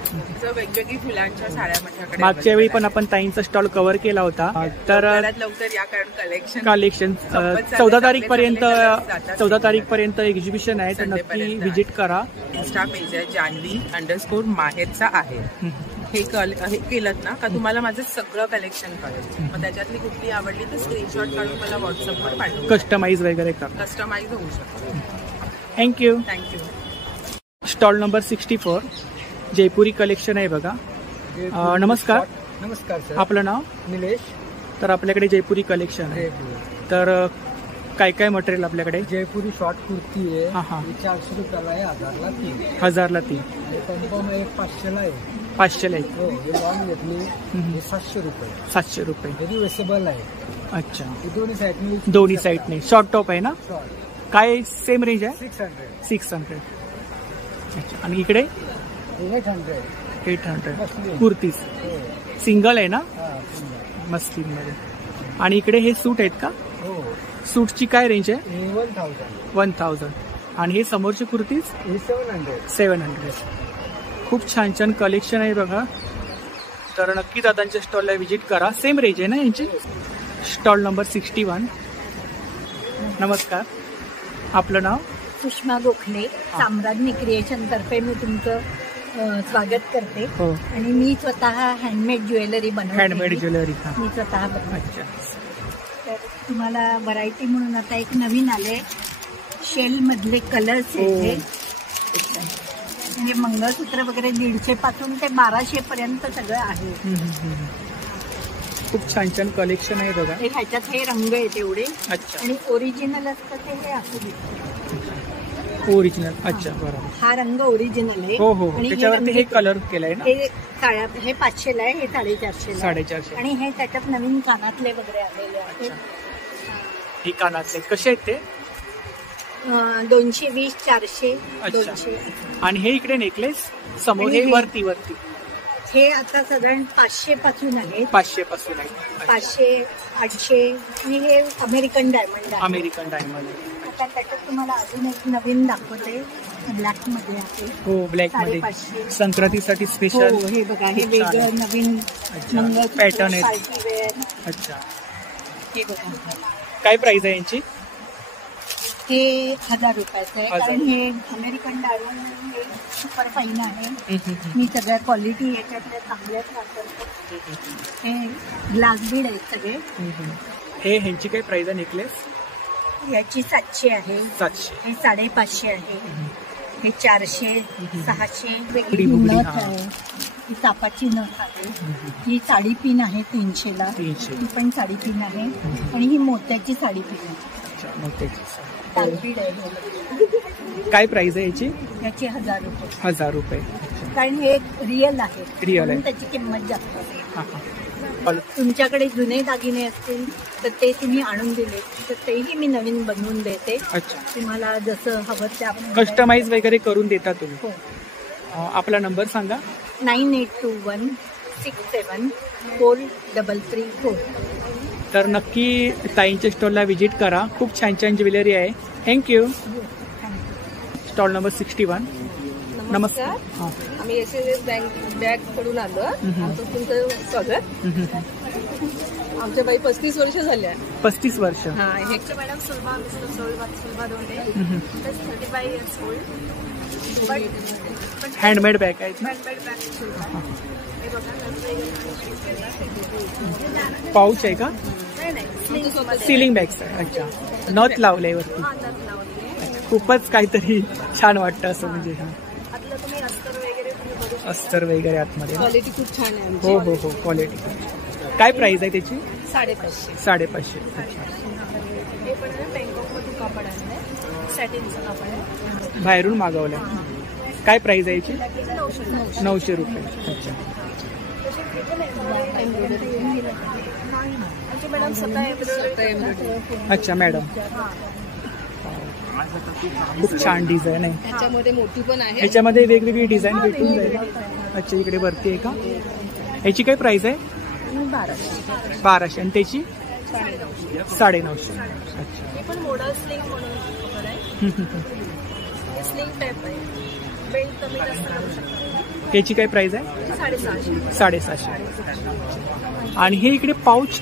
तर वेगवेगळी फुलांच्या साड्या माझ्याकडे. मागच्या वेळी पण आपण ताईंचा स्टॉल कव्हर केला होता. तर लवकर या कारण कलेक्शन 14 तारीख पर्यंत एक्झिबिशन आहे. तर नक्की व्हिजिट करा. इंस्टा पेज आहे जानवी_माहेरचा आहे. हे केलं ना का तुम्हाला माझं सगळं कलेक्शन कळेल. मग त्याच्यातली कुठली आवडली तर स्क्रीनशॉट काढून मला व्हॉट्सअपवर पाठवा. कस्टमाइज वगैरे का? कस्टमाइज होऊ शकतो. थँक्यू. स्टॉल नंबर 64 जयपुरी कलेक्शन आहे बघा. नमस्कार. नमस्कार सर. आपलं नाव? निलेश. तर आपल्याकडे जयपुरी कलेक्शन आहे. तर काय काय मटेरियल आपल्याकडे? जयपुरी शॉर्ट कुर्ती आहे. 400 रुपयाला आहे. 1000ला 3. कॉम्बो एक 500ला आहे. 500ला आहे. हो. हे लॉंग घेतली 700 रुपये. 700 रुपये. व्हेरी वेसेबल आहे. अच्छा. दोन्ही साईडने शॉर्ट टॉप आहे ना? काय सेम रेंज आहे? 600. अच्छा. आणि इकडे 800 कुर्तीज. सिंगल आहे ना? मस्लिन मध्ये. आणि इकडे हे सूट आहेत का? हो. सूटची काय रेंज आहे? 1000. आणि हे समोरचे कुर्तीज? 700. खूप छान छान कलेक्शन आहे बघा. तर नक्की दादांच्या स्टॉलला व्हिजिट करा. सेम रेंज आहे ना यांची? Stall number 61. नमस्कार. आपलं नाव? सुषमा गोखले. साम्राज्ञी क्रिएशन तर्फे मी तुमचं स्वागत करते. आणि मी स्वतः हँडमेड ज्वेलरी बनवते. हँडमेड ज्वेलरी मी स्वतः बनवते. तर तुम्हाला व्हरायटी म्हणून आता एक नवीन आले शेल मधले कलर्स आहेत. म्हणजे मंगळसूत्र वगैरे 150 पासून ते 1200 पर्यंत सगळं आहे. खूप छान छान कलेक्शन आहे बघा. ह्याच्यात हे रंग आहेत एवढे. अच्छा. आणि ओरिजिनल असतं ते हे असू दिसतं. ओरिजिनल. अच्छा. बरोबर. हा रंग ओरिजिनल आहे. हो हो. त्याच्यावरती हे कलर केलाय ना? हे 500ला आहे. हे 450. 450. आणि हे त्याच्यात नवीन कानातले वगैरे आलेले आहेत. हे कानातले कसे आहेत ते? 220, 400, 200. आणि हे इकडे नेकलेस समोर हे वरती हे आता साधारण 500 पासून आहे. 500 पासून आहे. 500, 800. आणि हे अमेरिकन डायमंड आहे. American diamond. आता त्याच्यात तुम्हाला अजून एक नवीन दाखवते. ब्लॅक मध्ये आहे. हो. ब्लॅक मध्ये संक्रांतीसाठी स्पेशल. हो. हे बघा हे वेगळं नवीन पॅटर्न आहे. अच्छा. हे बघा. काय प्राइस आहे यांची? हे 1000 रुपयाचं आहे. कारण हे अमेरिकन डायमंड हे सुपर फाईन आहे. मी सगळ्या क्वालिटी याच्यातल्या चांगल्याच वापरतो. हे ग्लास बीड आहेत सगळे. हे ह्यांची काय प्राइस आहे? नेकलेस याची 700 आहे. 700. हे 550 आहे. हे 400, 600. वेगळी नथ आहे. ही चापाची नथ आहे. ही साडी पिन आहे 300ला. ही पण साडी पिन आहे. आणि ही मोत्याची साडी पिन आहे. मोत्याची. काय प्राइस आहे याची? याची 1000 रुपये. 1000 रुपये. कारण हे रिअल आहे. रिअल आहे. त्याची किंमत जास्त आहे. तुमच्याकडे जुने दागिने असतील तर ते तुम्ही आणून दिले तर तेही मी नवीन बनवून देते. अच्छा. तुम्हाला जसं हवं त्या कस्टमाइज वगैरे करून देता तुम्ही? हो. आपला नंबर सांगा. 9821 67 4334. तर नक्की ताईंच्या स्टॉलला व्हिजिट करा. खूप छान छान ज्वेलरी आहे. थँक्यू. Stall number 61. नमस्कार. आम्ही एसएस बॅग कडून आलो. आमचं तुमचं स्वागत. आमच्या बाई 35 वर्ष झाल्या. 35 वर्ष. Madam Sulbha Donde 35 years old. Handmade bag आहेत ना? पाऊच आहे का? सिलिंग बॅग्स आहे. अच्छा. नथ लावलंय वरती. खूपच काहीतरी छान वाटतं असं. म्हणजे अस्तर वगैरे आतमध्ये. क्वालिटी खूप छान आहे. हो हो हो. क्वालिटी काय प्राइस आहे त्याची? 550. 550. हे पण आहे बँकॉकमध्ये कापड आहे, सॅटिनचं कापड आहे. बाहेरून मागवलंय. काय प्राइस आहे याची? 900 रुपये. अच्छा. मॅडम स्वतः अच्छा मॅडम, खूप छान डिझाईन आहे. त्याच्यामध्ये मोठी पण आहे. ह्याच्यामध्ये वेगवेगळी डिझाईन भेटून जाईल. अच्छा, इकडे वरती आहे का? ह्याची काय प्राइस आहे? 1200. आणि त्याची 950. अच्छा. हे पण मोडल स्लिंग म्हणून कापड आहे. हे स्लिंग टाईप आहे, बेल्ट कमी जास्त करू शकतो. त्याची काय प्राइस आहे? 750. आणि हे इकडे पाऊच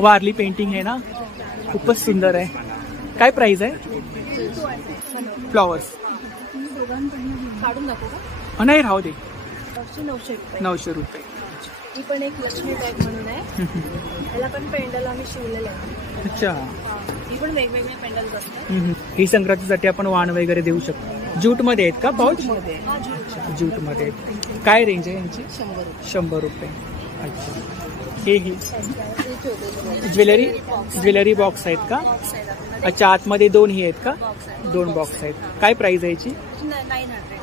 वारली पेंटिंग आहे ना, खूपच सुंदर आहे. काय प्राइस आहे? फ्लॉवर्स काढून दाखवू का? नाही, राहू दे. 900 रुपये. ही पण एक लक्ष्मी बॅग म्हणून आहे. याला पण पेंडल आम्ही शिवलेले आहे. अच्छा. ही पण वेगवेगळे पेंडल्स असतात. ही संक्रांतीसाठी आपण वाण वगैरे देऊ शकतो. ज्यूट मध्ये आहेत का पाऊच? ज्यूट मध्ये. काय रेंज आहे यांची? 100 रुपये. अच्छा. हे ज्वेलरी बॉक्स आहेत का? अच्छा, आतमध्ये 2 ही आहेत का? 2 बॉक्स आहेत. काय प्राइस आहे याची?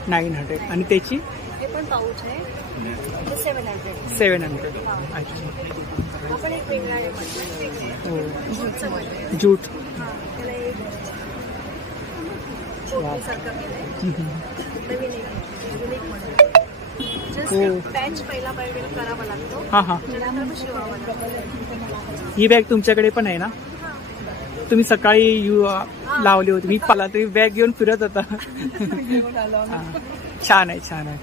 900. आणि त्याची? हे पण पाऊच आहे, 700. 700. अच्छा. हा पण एक वेगळा आहे. हो, ज्यूट. त्याला एक पोटलीसारखं केलंय. नवीन एक मॉडेल. जस्ट पॅच पहिला करावा लागतो. हा. त्यानंतर शिवावा लागतो. ही बॅग तुमच्याकडे पण आहे ना? तुम्ही सकाळी लावली होती, मी पाला तरी बॅग घेऊन फिरत होता. छान आहे, छान आहे.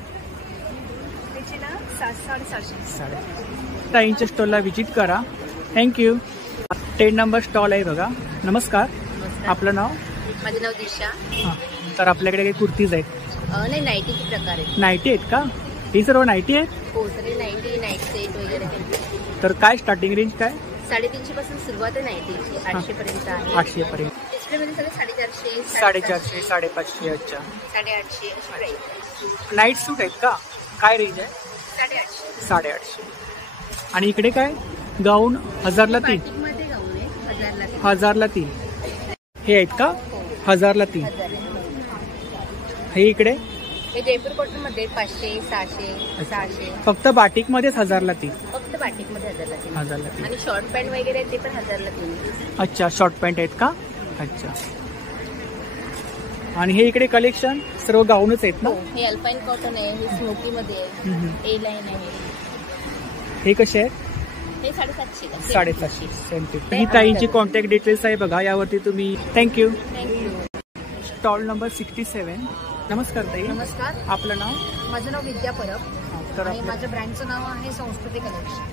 त्याची ना 750. ताईंच्या स्टॉलला व्हिजिट करा. थँक्यू. 10 नंबर स्टॉल आहे बघा. नमस्कार, आपलं नाव? माझं नाव दिशा. हां, तर आपल्याकडे काही कुर्तीज आहेत? नाही, नाईटीचे प्रकार आहेत. नाईटी आहेत का? ही सर्व नाईटी आहेत? हो, सगळे नाईटी, नाईट सेट वगैरे. तर काय स्टार्टिंग रेंज काय? 350 पासून सुरुवात आहे नाईटीची. 800 पर्यंत आहे. 800 पर्यंत. डिस्प्लेमध्ये सगळे 450, 450, 550. अच्छा. 850 अशी प्राईस. नाईट सूट आहेत का? काय रेंज आहे? 850. 850. आणि इकडे काय? गाऊन 1000ला 3. बाटिकमध्ये गाऊन आहे, 1000ला 3. 1000ला 3. हे आहेत का? 1000ला 3. हे इकडे? हे जयपूर कॉटन मध्ये 500, 600, 600. फक्त बाटिक मध्येच 1000ला 3. फक्त बाटिक मध्ये 1000ला 3. 1000ला 3. आणि शॉर्ट पॅन्ट वगैरे ते पण 1000ला 3. अच्छा, शॉर्ट पॅन्ट आहेत का? अच्छा. आणि हे इकडे कलेक्शन सर्व गाऊनच आहेत ना? हे अल्पाईन कॉटन आहे, हे स्मोकी मध्ये आहे, ए लाईन आहे. हे कसे आहेत? हे 750. 750. ही ताईंची कॉन्टॅक्ट डिटेल्स आहे बघा, यावरती तुम्ही. थँक्यू. Stall number 67. नमस्कार ताई. नमस्कार. आपलं नाव? माझं नाव विद्या परब आणि माझ्या ब्रँडचं नाव आहे संस्कृती कलेक्शन.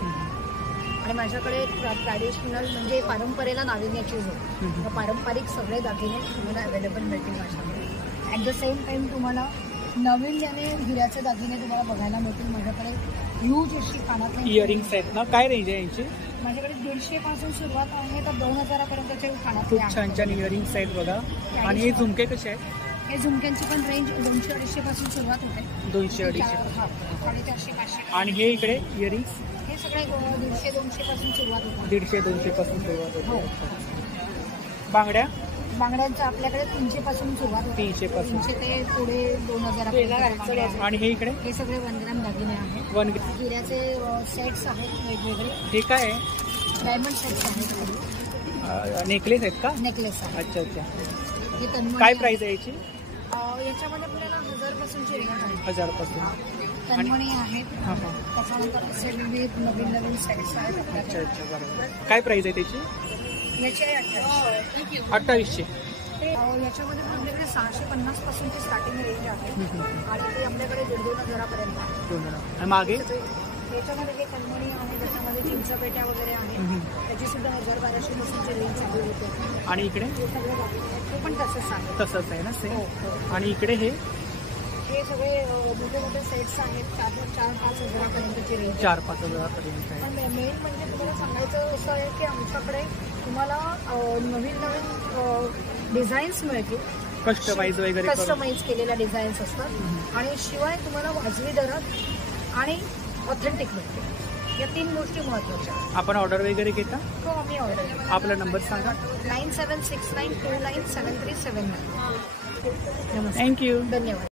आणि माझ्याकडे ट्रॅडिशनल म्हणजे परंपरेला नाविन्याची जोड, पारंपरिक सगळे दागिने तुम्हाला अवेलेबल मिळतील माझ्याकडे. ॲट द सेम टाइम तुम्हाला नवीन ज्याने हिऱ्याचे दागिने तुम्हाला बघायला मिळतील. माझ्याकडे ह्यूज अशी कानातले इयरिंग्स आहेत ना? काय रेंज आहे यांची? माझ्याकडे 150 पासून सुरुवात आहे तर 2000 पर्यंतचे कानातले खूप छान छान इयरिंग्स आहेत बघा. आणि हे झुमके कसे आहेत? हे झुमक्यांची पण रेंज 200-250 पासून सुरुवात होते. 200-250. 450-500. आणि हे इकडे इयरिंग्स? हे सगळे 150-200 पासून सुरुवात होते. 150-200 पासून सुरुवात होते. बांगड्या? बांगड्यांचं आपल्याकडे 300 पासून सुरुवात होते. 300 पासून. 300 ते पुढे 2000. आणि हे इकडे? हे सगळे 1 ग्रॅम दागिने आहेत. हिऱ्याचे सेट्स आहेत वेगवेगळे. हे काय आहे? डायमंड सेट्स आहेत. नेकलेस आहेत का? नेकलेस आहे. अच्छा अच्छा. हे तन्मणी काय प्राइस आहे याची? याच्यामध्ये आपल्याला 1000 पासूनची रेंज आहे. 1000 पासून. तन्मणी आहेत. त्याच्यानंतर असे विविध नवीन नवीन सेट्स आहेत. अच्छा अच्छा, बरोबर. काय प्राइस आहे त्याची? याची आहे 2800. 2800. याच्यामध्ये आपल्याकडे 650 पासूनची स्टार्टिंग रेंज आहे आणि ते आपल्याकडे 2,000 पर्यंत आहे. आणि मागे याच्यामध्ये हे तन्मणी आहे, त्याच्यामध्ये चिंचपेट्या वगैरे आहे, त्याची सुद्धा 1000-1200 पासूनची रेंज चालू होते. आणि इकडे हे सगळे ते पण तसंच आहे. तसंच आहे ना सेम. आणि इकडे हे सगळे मोठे मोठे सेट्स आहेत. 4-5 हजारापर्यंतची रेंज. 4-5 हजारापर्यंत आहे. पण मेन म्हणजे तुम्हाला सांगायचं असं आहे की आमच्याकडे तुम्हाला नवीन नवीन डिझाईन्स मिळतील. कस्टमाइज वगैरे कस्टमाइज केलेल्या डिझाईन्स असतात आणि शिवाय तुम्हाला वाजवी दरात आणि ऑथेंटिक मिळते. या 3 गोष्टी महत्त्वाच्या. आपण ऑर्डर वगैरे घेता? हो, आम्ही ऑर्डर. आपला नंबर सांगा. 9769297379. थँक्यू. धन्यवाद.